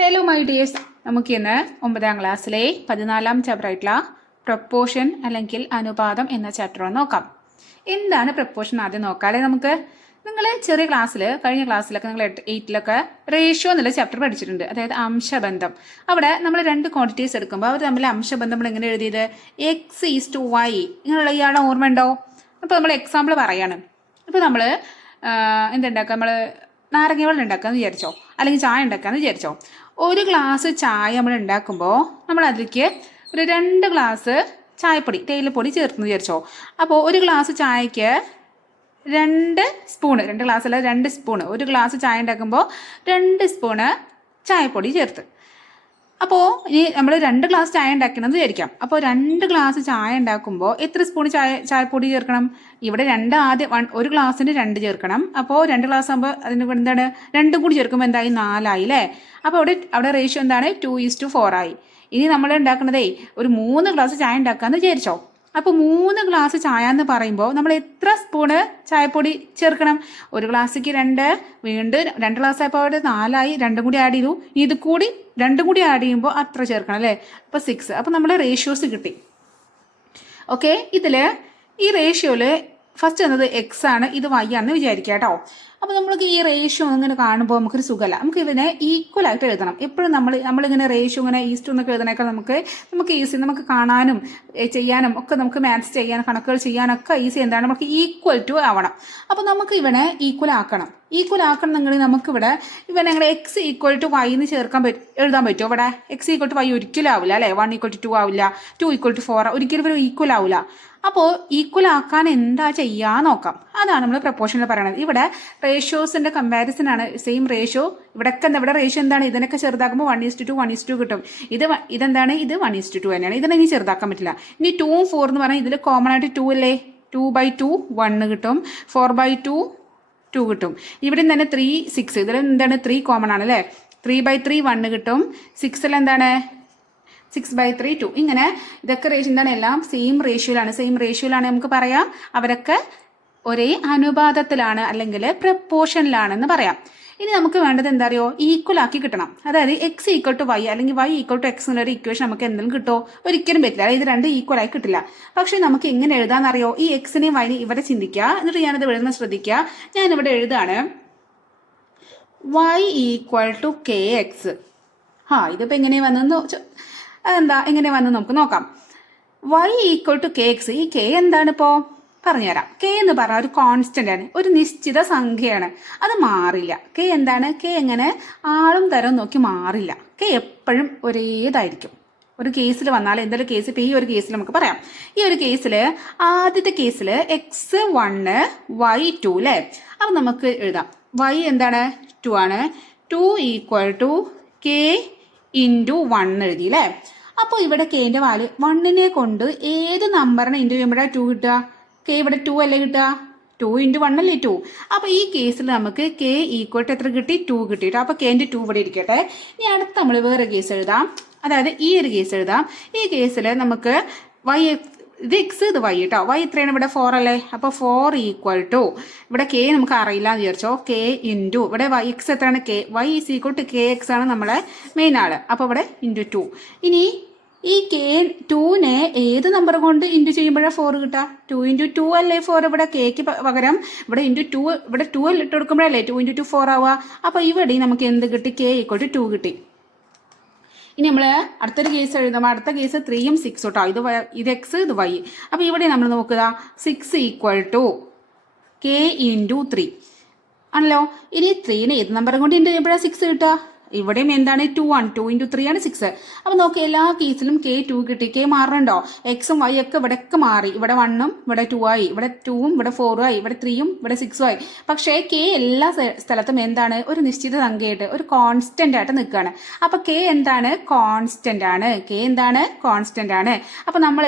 Hello my dears, നമുക്കിന്ന് 9ാം ക്ലാസ്സിലെ 14ാം ചാപ്റ്ററായിട്ടുള്ള proportion അല്ലെങ്കിൽ അനുപാതം എന്ന ചാപ്റ്റർ നോക്കാം. എന്താണ് പ്രപ്പോർഷൻ ആദ്യം നോക്കാം അല്ലേ. നമുക്ക് നിങ്ങൾ ചെറിയ ക്ലാസ്സിൽ കഴിഞ്ഞ ക്ലാസ്സിലൊക്കെ നിങ്ങൾ 8ിലൊക്കെ റേഷ്യോ എന്നുള്ള ചാപ്റ്റർ പഠിച്ചിട്ടുണ്ട്. അതായത് അംശബന്ധം. അവിടെ നമ്മൾ രണ്ട് ക്വാണ്ടിറ്റീസ് എടുക്കുമ്പോൾ അവർ തമ്മിൽ അംശബന്ധം നമ്മൾ എങ്ങനെ എഴുതിയത്? x:y. ഇങ്ങനെയുള്ള ഇയാളുടെ ഓർമ്മ ഉണ്ടോ? അപ്പോൾ നമ്മൾ എക്സാമ്പിൾ പറയാണ്. ഇപ്പോൾ നമ്മൾ എന്തുണ്ടാക്കുക, നമ്മൾ നാരങ്ങ വെള്ളം ഉണ്ടാക്കാമെന്ന് വിചാരിച്ചോ, അല്ലെങ്കിൽ ചായ ഉണ്ടാക്കാമെന്ന് വിചാരിച്ചോ. ഒരു ഗ്ലാസ് ചായ നമ്മൾ ഉണ്ടാക്കുമ്പോൾ നമ്മൾ അതിലേക്ക് ഒരു 2 ഗ്ലാസ് ചായപ്പൊടി, തേയിലപ്പൊടി ചേർത്ത് വിചാരിച്ചോ. അപ്പോൾ ഒരു ഗ്ലാസ് ചായക്ക് 2 സ്പൂണ്, 2 ഗ്ലാസ്സല്ല 2 സ്പൂണ്, ഒരു ഗ്ലാസ് ചായ ഉണ്ടാക്കുമ്പോൾ 2 സ്പൂണ് ചായപ്പൊടി ചേർത്ത്. അപ്പോൾ ഇനി നമ്മൾ 2 ഗ്ലാസ് ചായ ഉണ്ടാക്കണമെന്ന് വിചാരിക്കാം. അപ്പോൾ 2 ഗ്ലാസ് ചായ ഉണ്ടാക്കുമ്പോൾ എത്ര സ്പൂൺ ചായപ്പൊടി ചേർക്കണം? ഇവിടെ ഒരു ഗ്ലാസ്സിന് 2 ചേർക്കണം. അപ്പോൾ 2 ഗ്ലാസ് ആകുമ്പോൾ അതിന് എന്താണ്, 2 കൂടി ചേർക്കുമ്പോൾ എന്തായി? 4 ആയി അല്ലേ. അപ്പോൾ അവിടെ റേഷ്യോ എന്താണ്? 2:4 ആയി. ഇനി നമ്മൾ ഉണ്ടാക്കുന്നതേ ഒരു 3 ഗ്ലാസ് ചായ ഉണ്ടാക്കാമെന്ന് വിചാരിച്ചോ. അപ്പോൾ 3 ഗ്ലാസ് ചായ എന്ന് പറയുമ്പോൾ നമ്മൾ എത്ര സ്പൂണ് ചായപ്പൊടി ചേർക്കണം? ഒരു ഗ്ലാസ്സിക്ക് 2, വീണ്ടും 2 ഗ്ലാസ് ആയപ്പോൾ അവിടെ 4 ആയി. 2 കൂടി ആഡ് ചെയ്തു. ഇത് കൂടി 2 കൂടി ആഡ് ചെയ്യുമ്പോൾ അത്ര ചേർക്കണം അല്ലേ. അപ്പോൾ 6. അപ്പോൾ നമ്മൾ റേഷ്യോസ് കിട്ടി. ഓക്കെ, ഇതിൽ ഈ റേഷ്യോയിൽ ഫസ്റ്റ് എന്നത് എക്സ് ആണ്, ഇത് വൈ ആണെന്ന് വിചാരിക്കുക കേട്ടോ. അപ്പോൾ നമ്മൾക്ക് ഈ റേഷ്യോ ഇങ്ങനെ കാണുമ്പോൾ നമുക്കൊരു സുഖമല്ല. നമുക്ക് ഇതിനെ ഈക്വൽ ആയിട്ട് എഴുതണം. എപ്പോഴും നമ്മളിങ്ങനെ റേഷ്യോ ഇങ്ങനെ ഈസ്റ്റ് എന്നൊക്കെ എഴുതണേക്കാൾ നമുക്ക് ഈസി, നമുക്ക് കാണാനും ചെയ്യാനും ഒക്കെ, നമുക്ക് മാത്സ് ചെയ്യാനും കണക്കുകൾ ചെയ്യാനൊക്കെ ഈസി എന്താണ്, നമുക്ക് ഈക്വൽ ടു ആവണം. അപ്പോൾ നമുക്ക് ഇവനെ ഈക്വൽ ആക്കണം. ഈക്വൽ ആക്കണമെങ്കിൽ നമുക്കിവിടെ ഇവനെ എക്സ് ഈക്വൽ ടു വൈ എന്ന് എഴുതാൻ പറ്റുമോ? ഇവിടെ എക്സ് ഈക്വൽ ടു വൈ ഒരിക്കലും ആവില്ല അല്ലേ. 1:2 ആവില്ല, 2:4, ഒരിക്കലും ഇവർ ഈക്വൽ ആവില്ല. അപ്പോൾ ഈക്വൽ ആക്കാൻ എന്താ ചെയ്യാൻ നോക്കാം. അതാണ് നമ്മൾ പ്രപ്പോർഷനിൽ പറയണത്. ഇവിടെ റേഷ്യോസിൻ്റെ കമ്പാരിസൺ ആണ്. സെയിം റേഷ്യോ ഇവിടെ റേഷ്യോ എന്താണ്? ഇതിനൊക്കെ ചെറുതാക്കുമ്പോൾ 1:2 1:2 കിട്ടും. ഇതെന്താണ്? ഇത് 1:2 തന്നെയാണ്. ഇതിനെ ഇനി ചെറുതാക്കാൻ പറ്റില്ല. ഇനി 2 4 എന്ന് പറഞ്ഞാൽ ഇതിൽ കോമൺ ആയിട്ട് 2 അല്ലേ. 2/2 1 കിട്ടും, 4/2 2 കിട്ടും. ഇവിടെ തന്നെ 3 6, ഇതിൽ എന്താണ്? 3 കോമൺ ആണ് അല്ലേ. 3/3 1 കിട്ടും. 6ൽ എന്താണ്? 6/3 2. ഇങ്ങനെ ഇതൊക്കെ റേഷ്യോ എന്താണ്? എല്ലാം സെയിം റേഷ്യോയിലാണ് നമുക്ക് പറയാം. അവരൊക്കെ ഒരേ അനുപാതത്തിലാണ് അല്ലെങ്കിൽ പ്രപ്പോർഷനിലാണെന്ന് പറയാം. ഇനി നമുക്ക് വേണ്ടത് എന്താ അറിയോ? ഈക്വൽ ആക്കി കിട്ടണം. അതായത് x ഈക്വൽ ടു വൈ അല്ലെങ്കിൽ y ഈക്വൽ ടു എക്സ് എന്നുള്ളൊരു ഇക്വേഷൻ നമുക്ക് എന്തെങ്കിലും കിട്ടുമോ? ഒരിക്കലും പറ്റില്ല. ഇത് രണ്ടും ഈക്വൽ ആയി കിട്ടില്ല. പക്ഷെ നമുക്ക് എങ്ങനെ എഴുതാന്നറിയോ? ഈ എക്സിനെയും വൈനെയും ഇവിടെ ചിന്തിക്കുക. എന്നിട്ട് ഞാനത് എഴുതുന്ന ശ്രദ്ധിക്കുക. ഞാനിവിടെ എഴുതാണ് y ഈക്വൽ ടു kx. ഇതിപ്പോൾ എങ്ങനെ എങ്ങനെ വന്നെന്ന് നമുക്ക് നോക്കാം. y equal to kx. ഈ k എന്താണ് ഇപ്പോൾ? പറഞ്ഞുതരാം. k എന്ന് പറഞ്ഞാൽ ഒരു കോൺസ്റ്റന്റ് ആണ്, ഒരു നിശ്ചിത സംഖ്യയാണ്, അത് മാറില്ല. k എന്താണ്? k എങ്ങനെ ആളും തരം നോക്കി മാറില്ല. k എപ്പോഴും ഒരേതായിരിക്കും. ഒരു കേസിൽ വന്നാൽ എന്തെങ്കിലും കേസ്, ഇപ്പോൾ ഈ ഒരു കേസിൽ നമുക്ക് പറയാം. ഈ ഒരു കേസിൽ ആദ്യത്തെ കേസിൽ x1 y2 അല്ലേ. അപ്പം നമുക്ക് എഴുതാം y എന്താണ്? 2 ആണ്. 2 ഈക്വൽ ടു k ഇൻറ്റു 1 എഴുതി അല്ലേ. അപ്പോൾ ഇവിടെ കെൻ്റെ വാല്യൂ 1നെ കൊണ്ട് ഏത് നമ്പറിനെ ഇൻറ്റു ചെയ്യുമ്പോഴാണ് 2 കിട്ടുക? k ഇവിടെ 2 അല്ലേ കിട്ടുക. 2 ഇൻറ്റു 1 അല്ലേ 2. അപ്പോൾ ഈ കേസിൽ നമുക്ക് k ഈക്വൽ ടു എത്ര കിട്ടി? 2 കിട്ടിയിട്ട്. അപ്പോൾ kൻ്റെ 2 ഇവിടെ ഇരിക്കട്ടെ. ഇനി അടുത്ത് നമ്മൾ വേറെ കേസ് എഴുതാം. അതായത് ഈ ഒരു കേസ് എഴുതാം. ഈ കേസിൽ നമുക്ക് ഇത് എക്സ്, ഇത് വൈ കേട്ടോ. വൈ എത്രയാണ്? ഇവിടെ 4 അല്ലേ. അപ്പോൾ 4 ഈക്വൽ ടു ഇവിടെ k നമുക്ക് അറിയില്ല എന്ന് വിചാരിച്ചോ. k ഇൻറ്റു ഇവിടെ വൈ എക്സ് എത്രയാണ്? k. Y is equal to k x ആണ് നമ്മളെ മെയിൻ ആള്. അപ്പോൾ ഇവിടെ ഇൻറ്റു 2. ഇനി ഈ k2നെ ഏത് നമ്പർ കൊണ്ട് ഇൻറ്റു ചെയ്യുമ്പോഴാണ് 4 കിട്ടുക? 2 ഇൻറ്റു 2 അല്ലേ 4. ഇവിടെ kക്ക് പകരം ഇവിടെ ഇൻറ്റു 2, ഇവിടെ 2 ഇട്ട് കൊടുക്കുമ്പോഴല്ലേ 2 ഇൻറ്റു 2 4 ആവുക. അപ്പോൾ ഇവിടെ നമുക്ക് എന്ത് കിട്ടി? k ഈക്വൽ ടു 2 കിട്ടി. ഇനി നമ്മൾ അടുത്തൊരു കേസ് എഴുതുമ്പോൾ അടുത്ത കേസ് 3ഉം 6 കേട്ടോ. ഇത് എക്സ്, ഇത് വൈ. അപ്പോൾ ഇവിടെ നമ്മൾ നോക്കുക 6 ഈക്വൽ ടു k ഇൻറ്റു 3 ആണല്ലോ. ഇനി 3നെ ഏത് നമ്പറും കൊണ്ട് ഇൻറ്റു ചെയ്യുമ്പോഴാണ് 6 കിട്ടുക? ഇവിടെയും എന്താണ്? 2 ആണ്. 2 ഇൻറ്റു 3 ആണ് 6. അപ്പോൾ നോക്കി എല്ലാ കേസിലും k 2 കിട്ടി. k മാറണുണ്ടോ? എക്സും വൈ ഒക്കെ ഇവിടെയൊക്കെ മാറി. ഇവിടെ 1ഉം ഇവിടെ 2 ആയി, ഇവിടെ 2ഉം ഇവിടെ 4 ആയി, ഇവിടെ 3ഉം ഇവിടെ 6 ആയി. പക്ഷേ k എല്ലാ സ്ഥലത്തും എന്താണ്? ഒരു നിശ്ചിത സംഖ്യയായിട്ട്, ഒരു കോൺസ്റ്റന്റ് ആയിട്ട് നിൽക്കുകയാണ്. അപ്പോൾ k എന്താണ്? കോൺസ്റ്റന്റ് ആണ്. k എന്താണ്? കോൺസ്റ്റന്റ് ആണ്. അപ്പോൾ നമ്മൾ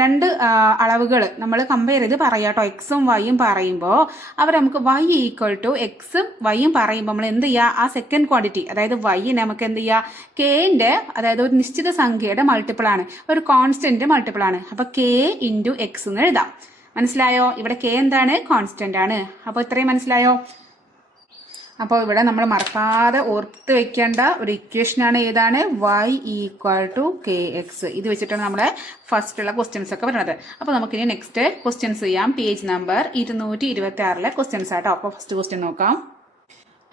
രണ്ട് അളവുകൾ നമ്മൾ കമ്പയർ ചെയ്ത് പറയാം കേട്ടോ. എക്സും വൈയും പറയുമ്പോൾ നമുക്ക് വൈ ഈക്വൽ ടു എക്സും വൈയും പറയുമ്പോൾ നമ്മൾ എന്ത് ചെയ്യുക? ആ സെക്കൻഡ് ക്വാണ്ടിറ്റി, അതായത് വൈ നമുക്ക് എന്ത് ചെയ്യുക? കെൻ്റെ, അതായത് ഒരു നിശ്ചിത സംഖ്യയുടെ മൾട്ടിപ്പിൾ ആണ്, ഒരു കോൺസ്റ്റന്റ് മൾട്ടിപ്പിൾ ആണ്. അപ്പോൾ k ഇൻറ്റു എക്സ് എന്ന് എഴുതാം. മനസ്സിലായോ? ഇവിടെ k എന്താണ്? കോൺസ്റ്റന്റ് ആണ്. അപ്പോൾ ഇത്രയും മനസ്സിലായോ? അപ്പോൾ ഇവിടെ നമ്മൾ മറക്കാതെ ഓർത്ത് വെക്കേണ്ട ഒരു ഇക്വേഷനാണ് ഏതാണ് y = kx. ഇത് വെച്ചിട്ടാണ് നമ്മുടെ ഫസ്റ്റുള്ള ക്വസ്റ്റ്യൻസ് ഒക്കെ വരുന്നത്. അപ്പോൾ നമുക്കിനി നെക്സ്റ്റ് ക്വസ്റ്റ്യൻസ് ചെയ്യാം. പേജ് നമ്പർ 226 ക്വസ്റ്റ്യൻസ് ആട്ടോ. അപ്പോൾ ഫസ്റ്റ് ക്വസ്റ്റ്യൻ നോക്കാം.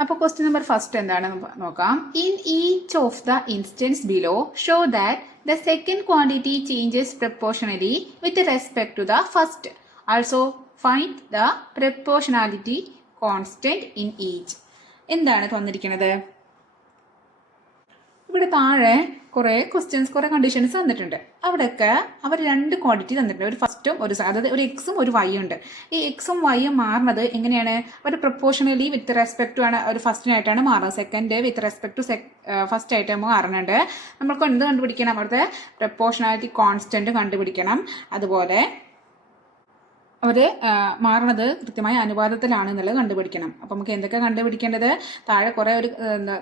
അപ്പോൾ ക്വസ്റ്റ്യൻ നമ്പർ ഫസ്റ്റ് എന്താണ് നോക്കാം. In each of the instance below show that the second quantity changes proportionally with respect to the first. Also find the proportionality constant in each. എന്താണ് തന്നിരിക്കുന്നത്? ഇവിടെ താഴെ കുറേ ക്വസ്റ്റ്യൻസ്, കുറേ കണ്ടീഷൻസ് തന്നിട്ടുണ്ട്. അവിടെയൊക്കെ അവർ രണ്ട് ക്വാണ്ടിറ്റി തന്നിട്ടുണ്ട്. ഒരു ഫസ്റ്റും അതായത് ഒരു എക്സും ഒരു വൈ ഉണ്ട്. ഈ എക്സും വൈയും മാറുന്നത് എങ്ങനെയാണ്? ഒരു പ്രൊപ്പോർഷണലി വിത്ത് റെസ്പെക്ട് ടു ആണ്. ഒരു ഫസ്റ്റിനായിട്ടാണ് മാറുന്നത്. Second with respect to first ആയിട്ട് മാറുന്നുണ്ട്. നമ്മൾക്ക് എന്ത് കണ്ടുപിടിക്കണം? അവിടുത്തെ പ്രൊപ്പോർഷണാലിറ്റി കോൺസ്റ്റന്റ് കണ്ടുപിടിക്കണം. അതുപോലെ അവർ മാറണത് കൃത്യമായ അനുപാതത്തിലാണ് എന്നുള്ളത് കണ്ടുപിടിക്കണം. അപ്പം നമുക്ക് എന്തൊക്കെ കണ്ടുപിടിക്കേണ്ടത്? താഴെ കുറേ ഒരു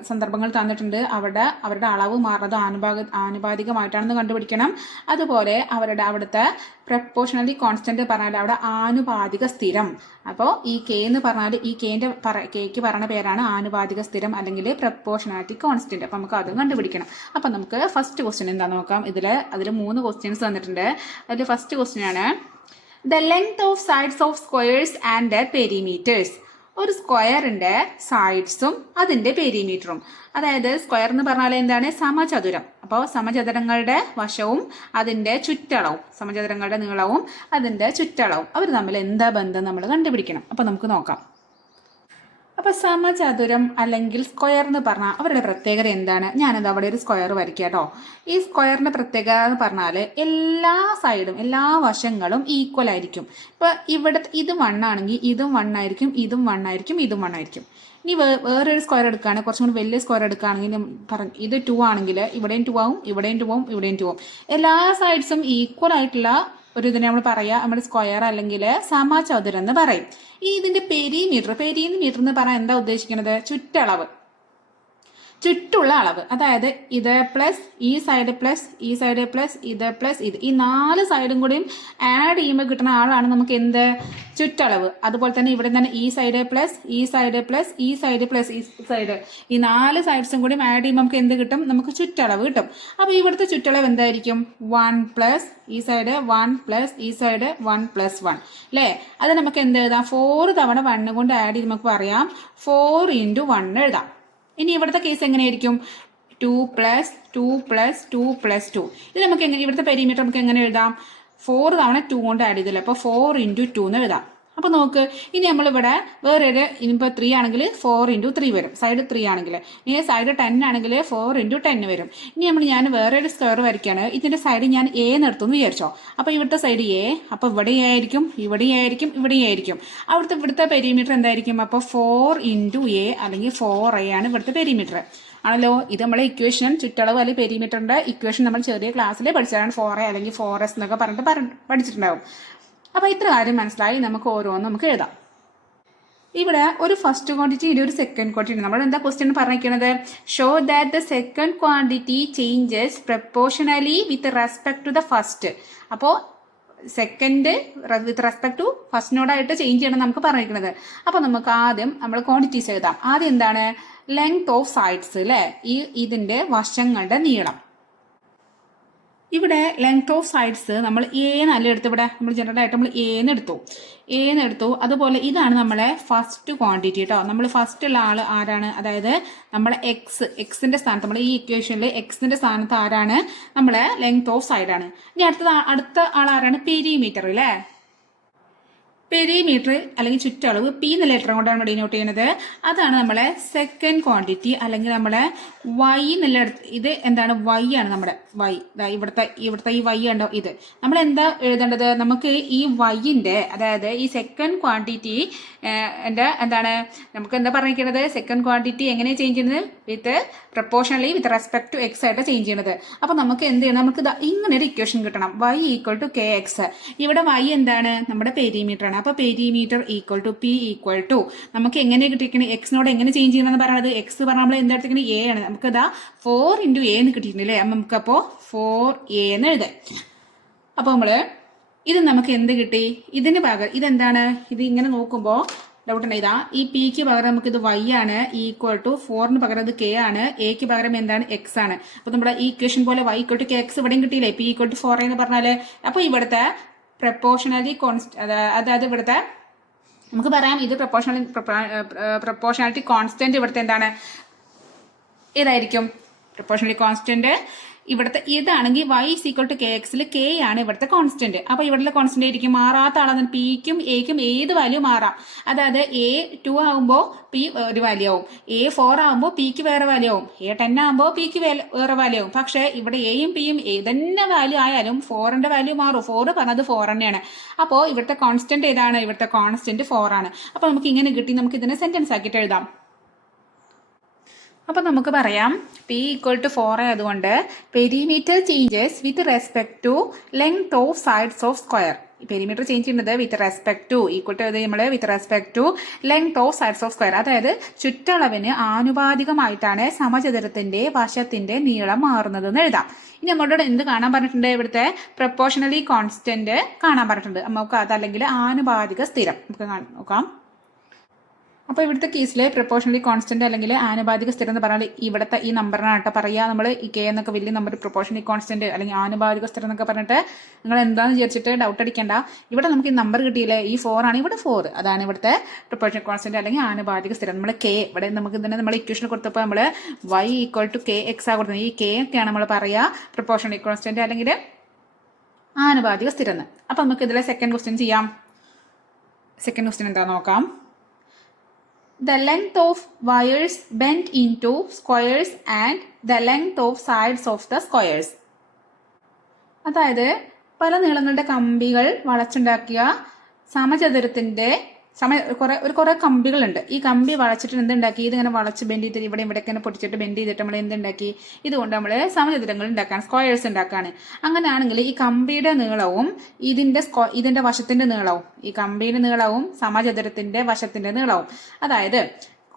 സന്ദർഭങ്ങൾ തന്നിട്ടുണ്ട്. അവരുടെ അളവ് മാറുന്നത് ആനുപാതികമായിട്ടാണെന്ന് കണ്ടുപിടിക്കണം. അതുപോലെ അവിടുത്തെ പ്രപ്പോർഷണലി കോൺസ്റ്റന്റ് പറഞ്ഞാൽ അവിടെ ആനുപാതിക സ്ഥിരം. അപ്പോൾ ഈ കെ എന്ന് പറഞ്ഞാൽ ഈ കേക്ക് പറയുന്ന പേരാണ് ആനുപാതിക സ്ഥിരം അല്ലെങ്കിൽ പ്രപ്പോർഷണാലിറ്റി കോൺസ്റ്റന്റ്. അപ്പം നമുക്ക് അതും കണ്ടുപിടിക്കണം. അപ്പം നമുക്ക് ഫസ്റ്റ് ക്വസ്റ്റ്യൻ എന്താണെന്ന് നോക്കാം. അതിൽ 3 ക്വസ്റ്റ്യൻസ് തന്നിട്ടുണ്ട്. അതിൽ ഫസ്റ്റ് ക്വസ്റ്റ്യൻ ആണ് the length of sides of squares and their perimeters. ഒരു സ്ക്വയറിൻ്റെ സൈഡ്സും അതിൻ്റെ പെരിമീറ്ററും. അതായത് സ്ക്വയർ എന്ന് പറഞ്ഞാൽ എന്താണ്? സമചതുരം. അപ്പോൾ സമചതുരങ്ങളുടെ വശവും അതിൻ്റെ ചുറ്റളവും, സമചതുരങ്ങളുടെ നീളവും അതിൻ്റെ ചുറ്റളവും അവർ തമ്മിൽ എന്താ ബന്ധം നമ്മൾ കണ്ടുപിടിക്കണം. അപ്പോൾ നമുക്ക് നോക്കാം. അപ്പോൾ സമചതുരം അല്ലെങ്കിൽ സ്ക്വയർ എന്ന് പറഞ്ഞാൽ അവരുടെ പ്രത്യേകത എന്താണ്? ഞാനത് അവിടെ ഒരു സ്ക്വയർ വരയ്ക്കാം കേട്ടോ. ഈ സ്ക്വയറിൻ്റെ പ്രത്യേകത എന്ന് പറഞ്ഞാൽ എല്ലാ സൈഡും എല്ലാ വശങ്ങളും ഈക്വൽ ആയിരിക്കും. ഇപ്പോൾ ഇവിടെ ഇത് 1 ആണെങ്കിൽ ഇതും 1 ആയിരിക്കും, ഇതും 1 ആയിരിക്കും, ഇതും 1 ആയിരിക്കും. ഇനി വേറൊരു സ്ക്വയർ എടുക്കുകയാണെങ്കിൽ, കുറച്ചും കൂടി വലിയ സ്ക്വയർ എടുക്കുകയാണെങ്കിൽ ഇത് 2 ആണെങ്കിൽ ഇവിടെയും 2 ആവും, ഇവിടെയും 2 ആവും, ഇവിടെയും 2 ആവും. എല്ലാ സൈഡ്സും ഈക്വൽ ആയിട്ടുള്ള ഒരു ഇതിനെ നമ്മൾ പറയുക നമ്മുടെ സ്ക്വയർ അല്ലെങ്കിൽ സമചതുരം എന്ന് പറയും. ഇതിന്റെ പെരിമീറ്റർ എന്ന് പറഞ്ഞാൽ എന്താ ഉദ്ദേശിക്കുന്നത്? ചുറ്റളവ്, ചുറ്റുള്ള അളവ്. അതായത് ഇത് പ്ലസ് ഈ സൈഡ് പ്ലസ് ഈ സൈഡ് പ്ലസ് ഇത് പ്ലസ് ഇത്, ഈ 4 സൈഡും കൂടിയും ആഡ് ചെയ്യുമ്പോൾ കിട്ടുന്ന ആളാണ് നമുക്ക് എന്ത്? ചുറ്റളവ്. അതുപോലെ തന്നെ ഇവിടെ തന്നെ ഈ സൈഡ് പ്ലസ് ഈ സൈഡ് പ്ലസ് ഈ സൈഡ് പ്ലസ് ഈ സൈഡ്, ഈ 4 സൈഡ്സും കൂടി ആഡ് ചെയ്യുമ്പോൾ നമുക്ക് എന്ത് കിട്ടും? നമുക്ക് ചുറ്റളവ് കിട്ടും. അപ്പോൾ ഇവിടുത്തെ ചുറ്റളവ് എന്തായിരിക്കും? 1 പ്ലസ് ഈ സൈഡ് 1 പ്ലസ് ഈ സൈഡ് 1 പ്ലസ് 1 അല്ലേ? അത് നമുക്ക് എന്ത് എഴുതാം? 4 തവണ 1 കൊണ്ട് ആഡ് ചെയ്ത് നമുക്ക് പറയാം 4 × 1 എഴുതാം. ഇനി ഇവിടുത്തെ കേസ് എങ്ങനെയായിരിക്കും? 2 പ്ലസ് 2 പ്ലസ് 2 പ്ലസ് 2. ഇത് നമുക്ക് എങ്ങനെ ഇവിടുത്തെ പെരിമീറ്റർ നമുക്ക് എങ്ങനെ എഴുതാം? 4 തവണ 2 കൊണ്ട് ആഡ് ചെയ്തില്ല. അപ്പോൾ 4 × 2 എന്ന് എഴുതാം. അപ്പോൾ നോക്ക്, ഇനി നമ്മളിവിടെ വേറെ ഇനിയിപ്പോൾ 3 ആണെങ്കിൽ 4 × 3 വരും. സൈഡ് 3 ആണെങ്കിൽ, ഇനി സൈഡ് 10 ആണെങ്കിൽ 4 × 10 വരും. ഇനി ഞാൻ വേറെ ഒരു സ്ക്വയർ വരയ്ക്കുകയാണ്. ഇതിൻ്റെ സൈഡ് ഞാൻ എ നിർത്തുമെന്ന് വിചാരിച്ചോ. അപ്പോൾ ഇവിടുത്തെ സൈഡ് എ, അപ്പോൾ ഇവിടെ ആയിരിക്കും, ഇവിടെ ആയിരിക്കും, ഇവിടെ ആയിരിക്കും. ഇവിടുത്തെ പെരിമീറ്റർ എന്തായിരിക്കും? അപ്പോൾ 4 × a അല്ലെങ്കിൽ 4a ആണ് ഇവിടുത്തെ പെരിമീറ്റർ ആണല്ലോ. ഇത് നമ്മളെ ഇക്വേഷൻ, ചുറ്റളവ് അല്ലെങ്കിൽ പെരിമീറ്ററിൻ്റെ ഇക്വേഷൻ നമ്മൾ ചെറിയ ക്ലാസ്സിൽ പഠിച്ചതാണ്. 4a അല്ലെങ്കിൽ 4s എന്നൊക്കെ പറഞ്ഞിട്ട് പഠിച്ചിട്ടുണ്ടാവും. അപ്പോൾ ഇത്ര കാര്യം മനസ്സിലായി. നമുക്ക് ഓരോന്നും നമുക്ക് എഴുതാം. ഇവിടെ ഒരു ഫസ്റ്റ് ക്വാണ്ടിറ്റി, ഇനി ഒരു സെക്കൻഡ് ക്വാണ്ടിറ്റി. നമ്മൾ എന്താ ക്വസ്റ്റ്യൻ പറഞ്ഞിരിക്കുന്നത്? Show that the second quantity changes proportionally with respect to the first. അപ്പോൾ സെക്കൻഡ് വിത്ത് റെസ്പെക്ട് ടു ഫസ്റ്റിനോടായിട്ട് ചേഞ്ച് ചെയ്യണം നമുക്ക് പറഞ്ഞിരിക്കുന്നത്. അപ്പോൾ നമുക്ക് ആദ്യം നമ്മൾ ക്വാണ്ടിറ്റീസ് എഴുതാം. ആദ്യം എന്താണ്? ലെങ്ത് ഓഫ് സൈഡ്സ് അല്ലേ? ഇതിൻ്റെ വശങ്ങളുടെ നീളം. ഇവിടെ ലെങ്ത് ഓഫ് സൈഡ്സ് നമ്മൾ എന്നല്ല എടുത്തു. ഇവിടെ നമ്മൾ ജനറൽ ആയിട്ട് നമ്മൾ എന്ന് എടുത്തു. അതുപോലെ ഇതാണ് നമ്മളെ ഫസ്റ്റ് ക്വാണ്ടിറ്റി കേട്ടോ. നമ്മൾ ഫസ്റ്റ് ഉള്ള ആൾ ആരാണ്? അതായത് നമ്മളെ എക്സിന്റെ സ്ഥാനത്ത്, നമ്മൾ ഈ ഇക്വേഷനിൽ എക്സിന്റെ സ്ഥാനത്ത് ആരാണ്? നമ്മളെ ലെങ്ത് ഓഫ് സൈഡാണ്. ഇനി അടുത്ത ആൾ ആരാണ്? പെരിമീറ്റർ അല്ലേ? പെരിമീറ്റർ അല്ലെങ്കിൽ ചുറ്റളവ് പി എന്ന ലെറ്റർ കൊണ്ടാണ് ഡിനോട്ട് ചെയ്യുന്നത്. അതാണ് നമ്മളെ സെക്കൻഡ് ക്വാണ്ടിറ്റി അല്ലെങ്കിൽ നമ്മളെ വൈ എന്നുള്ള. ഇത് എന്താണ്? വൈ ആണ് നമ്മുടെ വൈ. ഇവിടുത്തെ ഈ വൈ ഉണ്ടോ? ഇത് നമ്മൾ എന്താ എഴുതേണ്ടത്? നമുക്ക് ഈ വൈൻ്റെ, അതായത് ഈ സെക്കൻഡ് ക്വാണ്ടിറ്റി എന്താണ് നമുക്ക് എന്താ പറഞ്ഞിരിക്കുന്നത്? സെക്കൻഡ് ക്വാണ്ടിറ്റി എങ്ങനെയാണ് ചേഞ്ച് ചെയ്യുന്നത്? വിത്ത് പ്രപ്പോർഷണലി വിത്ത് റെസ്പെക്ട് ടു എക്സ് ആയിട്ട് ചേഞ്ച് ചെയ്യുന്നത്. അപ്പോൾ നമുക്ക് എന്ത് ചെയ്യണം? നമുക്ക് ഇങ്ങനെ ഒരു ഇക്വേഷൻ കിട്ടണം. y = kx. ഇവിടെ y എന്താണ്? നമ്മുടെ പെരിമീറ്റർ ആണ്. അപ്പോൾ പെരിമീറ്റർ = p = നമുക്ക് എങ്ങനെ കിട്ടിയിരിക്കുന്നത്? എക്സിനോട് എങ്ങനെ ചേഞ്ച് ചെയ്യണമെന്ന് പറയുന്നത്? എക്സ് പറഞ്ഞാൽ നമ്മൾ എന്താ എടുത്തിരിക്കുന്നത്? a ആണ്. നമുക്ക് ഇതാ 4 × a എന്ന് കിട്ടിയിട്ടുണ്ടല്ലേ? നമുക്കപ്പോൾ 4a എന്ന് എഴുതാം. അപ്പോൾ ഇത് നമുക്ക് എന്ത് കിട്ടി? ഇതിന് പകരം ഇതെന്താണ്? ഇത് ഇങ്ങനെ നോക്കുമ്പോൾ ഡൗട്ട് ഉണ്ട്. ഇതാ ഈ പിക്ക് പകരം നമുക്ക് ഇത് y ആണ്, ഈക്വൽ ടു 4ന് പകരം ഇത് k ആണ്, എക്ക് പകരം എന്താണ് x ആണ്. അപ്പൊ നമ്മുടെ ഈ ഇക്വേഷൻ പോലെ y ഈക്വൽ ടു kx ഇവിടെയും കിട്ടിയില്ലേ, p ഈക്വൽ ടു 4 എന്ന് പറഞ്ഞാല്. അപ്പൊ ഇവിടുത്തെ പ്രപ്പോർഷണലി അതായത് ഇവിടുത്തെ നമുക്ക് പറയാം ഇത് പ്രപ്പോർഷണാലിറ്റി കോൺസ്റ്റന്റ് ഇവിടുത്തെ എന്താണ്, ഏതായിരിക്കും പ്രപ്പോർഷണലി കോൺസ്റ്റന്റ് ഇവിടുത്തെ ഇതാണെങ്കിൽ y is equal to kx k ആണ് ഇവിടുത്തെ കോൺസ്റ്റന്റ്. അപ്പൊ ഇവിടുത്തെ കോൺസ്റ്റന്റ് ആയിരിക്കും, മാറാത്ത ആളാണ്. പിക്കും എക്കും ഏത് വാല്യൂ മാറാം. അതായത് A2 ആകുമ്പോൾ p ഒരു വാല്യൂ ആവും, A4 ആകുമ്പോൾ പിക്ക് വേറെ വാല്യൂ ആവും, A10 ആകുമ്പോൾ പിക്ക് വേറെ വാല്യൂ ആവും. പക്ഷെ ഇവിടെ എയും പിയും ഏതന്നെ വാല്യൂ ആയാലും 4ന്റെ വാല്യൂ മാറും. 4 പറഞ്ഞത് 4 തന്നെയാണ്. അപ്പോൾ ഇവിടുത്തെ കോൺസ്റ്റന്റ് ഏതാണ്, ഇവിടുത്തെ കോൺസ്റ്റന്റ് 4 ആണ്. അപ്പൊ നമുക്ക് ഇങ്ങനെ കിട്ടി, നമുക്ക് ഇതിനെ സെന്റൻസ് ആക്കിയിട്ട് എഴുതാം. അപ്പം നമുക്ക് പറയാം p ഈക്വൽ ടു 4 ആയതുകൊണ്ട് perimeter changes with respect to length of sides of square. Perimeter change ചെയ്യുന്നത് with respect to equal to നമ്മൾ with respect to length of sides of square. അതായത് ചുറ്റളവിന് ആനുപാതികമായിട്ടാണ് സമചതുരത്തിന്റെ വശത്തിന്റെ നീളം മാറുന്നത് എന്ന് എഴുതാം. ഇനി നമ്മളോട് എന്ത് കാണാൻ പറഞ്ഞിട്ടുണ്ട്, ഇവിടുത്തെ പ്രപ്പോർഷണലി കോൺസ്റ്റന്റ് കാണാൻ പറഞ്ഞിട്ടുണ്ട്. നമുക്ക് അതല്ലെങ്കിൽ ആനുപാതിക സ്ഥിരം നമുക്ക് നോക്കാം. അപ്പോൾ ഇവിടുത്തെ കേസിലെ പ്രപ്പോർഷണലി കോൺസ്റ്റന്റ് അല്ലെങ്കിൽ ആനുപാതിക സ്ഥിരം എന്ന് പറഞ്ഞാൽ ഇവിടുത്തെ ഈ നമ്പറിനാണ് കേട്ടോ പറയുക. നമ്മൾ ഈ കെ എന്നൊക്കെ വലിയ നമ്പർ പ്രപ്പോർഷണലി കോൺസ്റ്റന്റ് അല്ലെങ്കിൽ ആനുപാതിക സ്ഥിരം എന്നൊക്കെ പറഞ്ഞിട്ട് നിങ്ങൾ എന്താണെന്ന് വിചാരിച്ചിട്ട് ഡൗട്ട് അടിക്കേണ്ട. ഇവിടെ നമുക്ക് ഈ നമ്പർ കിട്ടിയില്ലേ, ഈ 4 ആണ്, ഇവിടെ 4 അതാണ് ഇവിടുത്തെ പ്രപ്പോർഷണൽ കോൺസ്റ്റന്റ് അല്ലെങ്കിൽ ആനുപാതിക സ്ഥിരം. നമ്മൾ കെ ഇവിടെ നമുക്ക് ഇതിനെ നമ്മൾ ഇക്വേഷൻ കൊടുത്തപ്പോൾ നമ്മൾ y equal to k x ആ കൊടുക്കുന്നത്. ഈ കെ ഒക്കെയാണ് നമ്മൾ പറയുക പ്രപ്പോർഷണലി കോൺസ്റ്റന്റ് അല്ലെങ്കിൽ ആനുപാതിക സ്ഥിരം എന്ന്. അപ്പം നമുക്ക് ഇതിലെ സെക്കൻഡ് ക്വസ്റ്റ്യൻ ചെയ്യാം. സെക്കൻഡ് ക്വസ്റ്റ്യൻ എന്താ നോക്കാം. The length of wires bent into squares and the length of sides of the squares. അതായത് പല നീളങ്ങളുടെ കമ്പികൾ വളച്ചുണ്ടാക്കിയ സമചതുരത്തിന്റെ കുറെ കമ്പികളുണ്ട്. ഈ കമ്പി വളച്ചിട്ട് എന്തുണ്ടാക്കി, ഇതിങ്ങനെ വളച്ച് ബെൻഡ് ചെയ്തിട്ട് ഇവിടെ ഇങ്ങനെ പൊട്ടിച്ചിട്ട് ബെൻഡ് ചെയ്തിട്ട് നമ്മൾ എന്തുണ്ടാക്കി, ഇതുകൊണ്ട് നമ്മൾ സമചതുരങ്ങൾ ഉണ്ടാക്കാൻ, സ്ക്വയേഴ്സ് ഉണ്ടാക്കാണ്. അങ്ങനെയാണെങ്കിൽ ഈ കമ്പിയുടെ നീളവും ഇതിന്റെ വശത്തിന്റെ നീളവും, ഈ കമ്പിയുടെ നീളവും സമചതുരത്തിന്റെ വശത്തിന്റെ നീളവും, അതായത്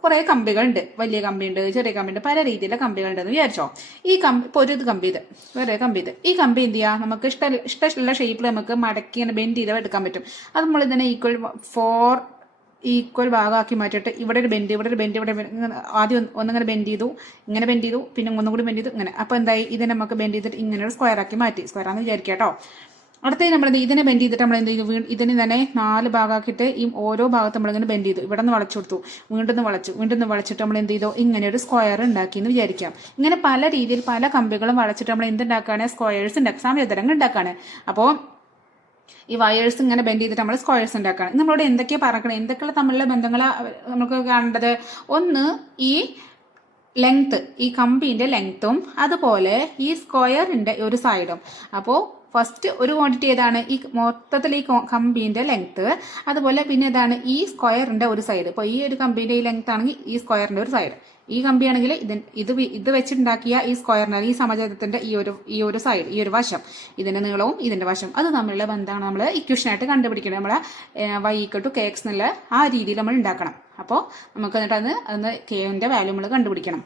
കുറെ കമ്പികളുണ്ട്, വലിയ കമ്പിയുണ്ട്, ചെറിയ കമ്പിയുണ്ട്, പല രീതിയിലുള്ള കമ്പികളുണ്ടെന്ന് വിചാരിച്ചോ. ഈ കമ്പി ഇപ്പോൾ ഒരു കമ്പി ഇത്, വേറെ കമ്പി ഇത്. ഈ കമ്പി എന്ത് ചെയ്യാം, നമുക്ക് ഇഷ്ടമുള്ള ഷേപ്പിൽ നമുക്ക് മടക്കി ഇങ്ങനെ ബെൻഡ് ചെയ്ത് എടുക്കാൻ പറ്റും. അത് നമ്മൾ ഇതിനെ ഈക്വൽ ഭാഗമാക്കി മാറ്റിയിട്ട് ഇവിടെ ഒരു ബെൻഡ്, ഇവിടെ ഒരു ബെൻഡ്, ഇവിടെ ആദ്യം ഒന്നിങ്ങനെ ബെൻഡ് ചെയ്തു, ഇങ്ങനെ ബെൻഡ് ചെയ്തു, പിന്നെ ഒന്നും കൂടി ബെൻഡ് ചെയ്തു, ഇങ്ങനെ. അപ്പോൾ എന്തായി, ഇതിനെ നമുക്ക് ബെൻഡ് ചെയ്തിട്ട് ഇങ്ങനെ ഒരു സ്ക്വയർ ആക്കി മാറ്റി. സ്ക്വയറാന്ന് വിചാരിക്കുക കേട്ടോ. അടുത്തത് നമ്മൾ ഇതിനെ ബെൻഡ് ചെയ്തിട്ട് നമ്മൾ എന്ത് ചെയ്തു, ഇതിനെ തന്നെ 4 ഭാഗമാക്കിയിട്ട് ഈ ഓരോ ഭാഗത്ത് നമ്മളിങ്ങനെ ബെൻഡ് ചെയ്തു, ഇവിടെ നിന്ന് വളച്ചു കൊടുത്തു, വീണ്ടും വളച്ചിട്ട് നമ്മൾ എന്ത് ചെയ്തു, ഇങ്ങനെ ഒരു സ്ക്വയർ ഉണ്ടാക്കി എന്ന് വിചാരിക്കാം. ഇങ്ങനെ പല രീതിയിൽ പല കമ്പികളും വളച്ചിട്ട് നമ്മൾ എന്തുണ്ടാക്കുകയാണ്, സ്ക്വയേഴ്സ് ഉണ്ടാക്കുക, സമചതുരങ്ങൾ ഉണ്ടാക്കുകയാണ്. അപ്പോൾ ഈ വയേഴ്സ് ഇങ്ങനെ ബെൻഡ് ചെയ്തിട്ട് നമ്മൾ സ്ക്വയേഴ്സ് ഉണ്ടാക്കുകയാണ്. നമ്മളോട് എന്തൊക്കെയാണ് പറയണത്, എന്തൊക്കെയുള്ള തമ്മിലുള്ള ബന്ധങ്ങൾ നമുക്ക് കാണേണ്ടത്. ഒന്ന് ഈ ലെങ്ത്ത്, ഈ കമ്പിന്റെ ലെങ്ത്തും അതുപോലെ ഈ സ്ക്വയറിന്റെ ഒരു സൈഡും. അപ്പോൾ ഫസ്റ്റ് ഒരു ക്വാണ്ടിറ്റി ഏതാണ്, ഈ മൊത്തത്തിൽ ഈ കമ്പിന്റെ ലെങ്ത്ത്, അതുപോലെ പിന്നെ ഏതാണ് ഈ സ്ക്വയറിന്റെ ഒരു സൈഡ്. ഇപ്പോൾ ഈ ഒരു കമ്പിന്റെ ഈ ലെങ്ത് ആണെങ്കിൽ ഈ സ്ക്വയറിന്റെ ഒരു സൈഡ്, ഈ കമ്പിയാണെങ്കിൽ ഇത് വെച്ചുണ്ടാക്കിയ ഈ സ്ക്വയറിന്റെ ഈ സമചതുരത്തിന്റെ ഈ ഒരു സൈഡ്, ഈ ഒരു വശം, ഇതിന്റെ നീളവും ഇതിന്റെ വശം, അത് തമ്മിലുള്ള ബന്ധമാണ് നമ്മൾ ഇക്വേഷനായിട്ട് കണ്ടുപിടിക്കുന്നത്. നമ്മളെ y ഈക്വൽ ടു kx എന്നുള്ള ആ രീതിയിൽ നമ്മൾ ഉണ്ടാക്കണം. അപ്പോൾ നമുക്ക് എന്നിട്ട് അന്ന് kന്റെ വാല്യൂ നമ്മൾ കണ്ടുപിടിക്കണം.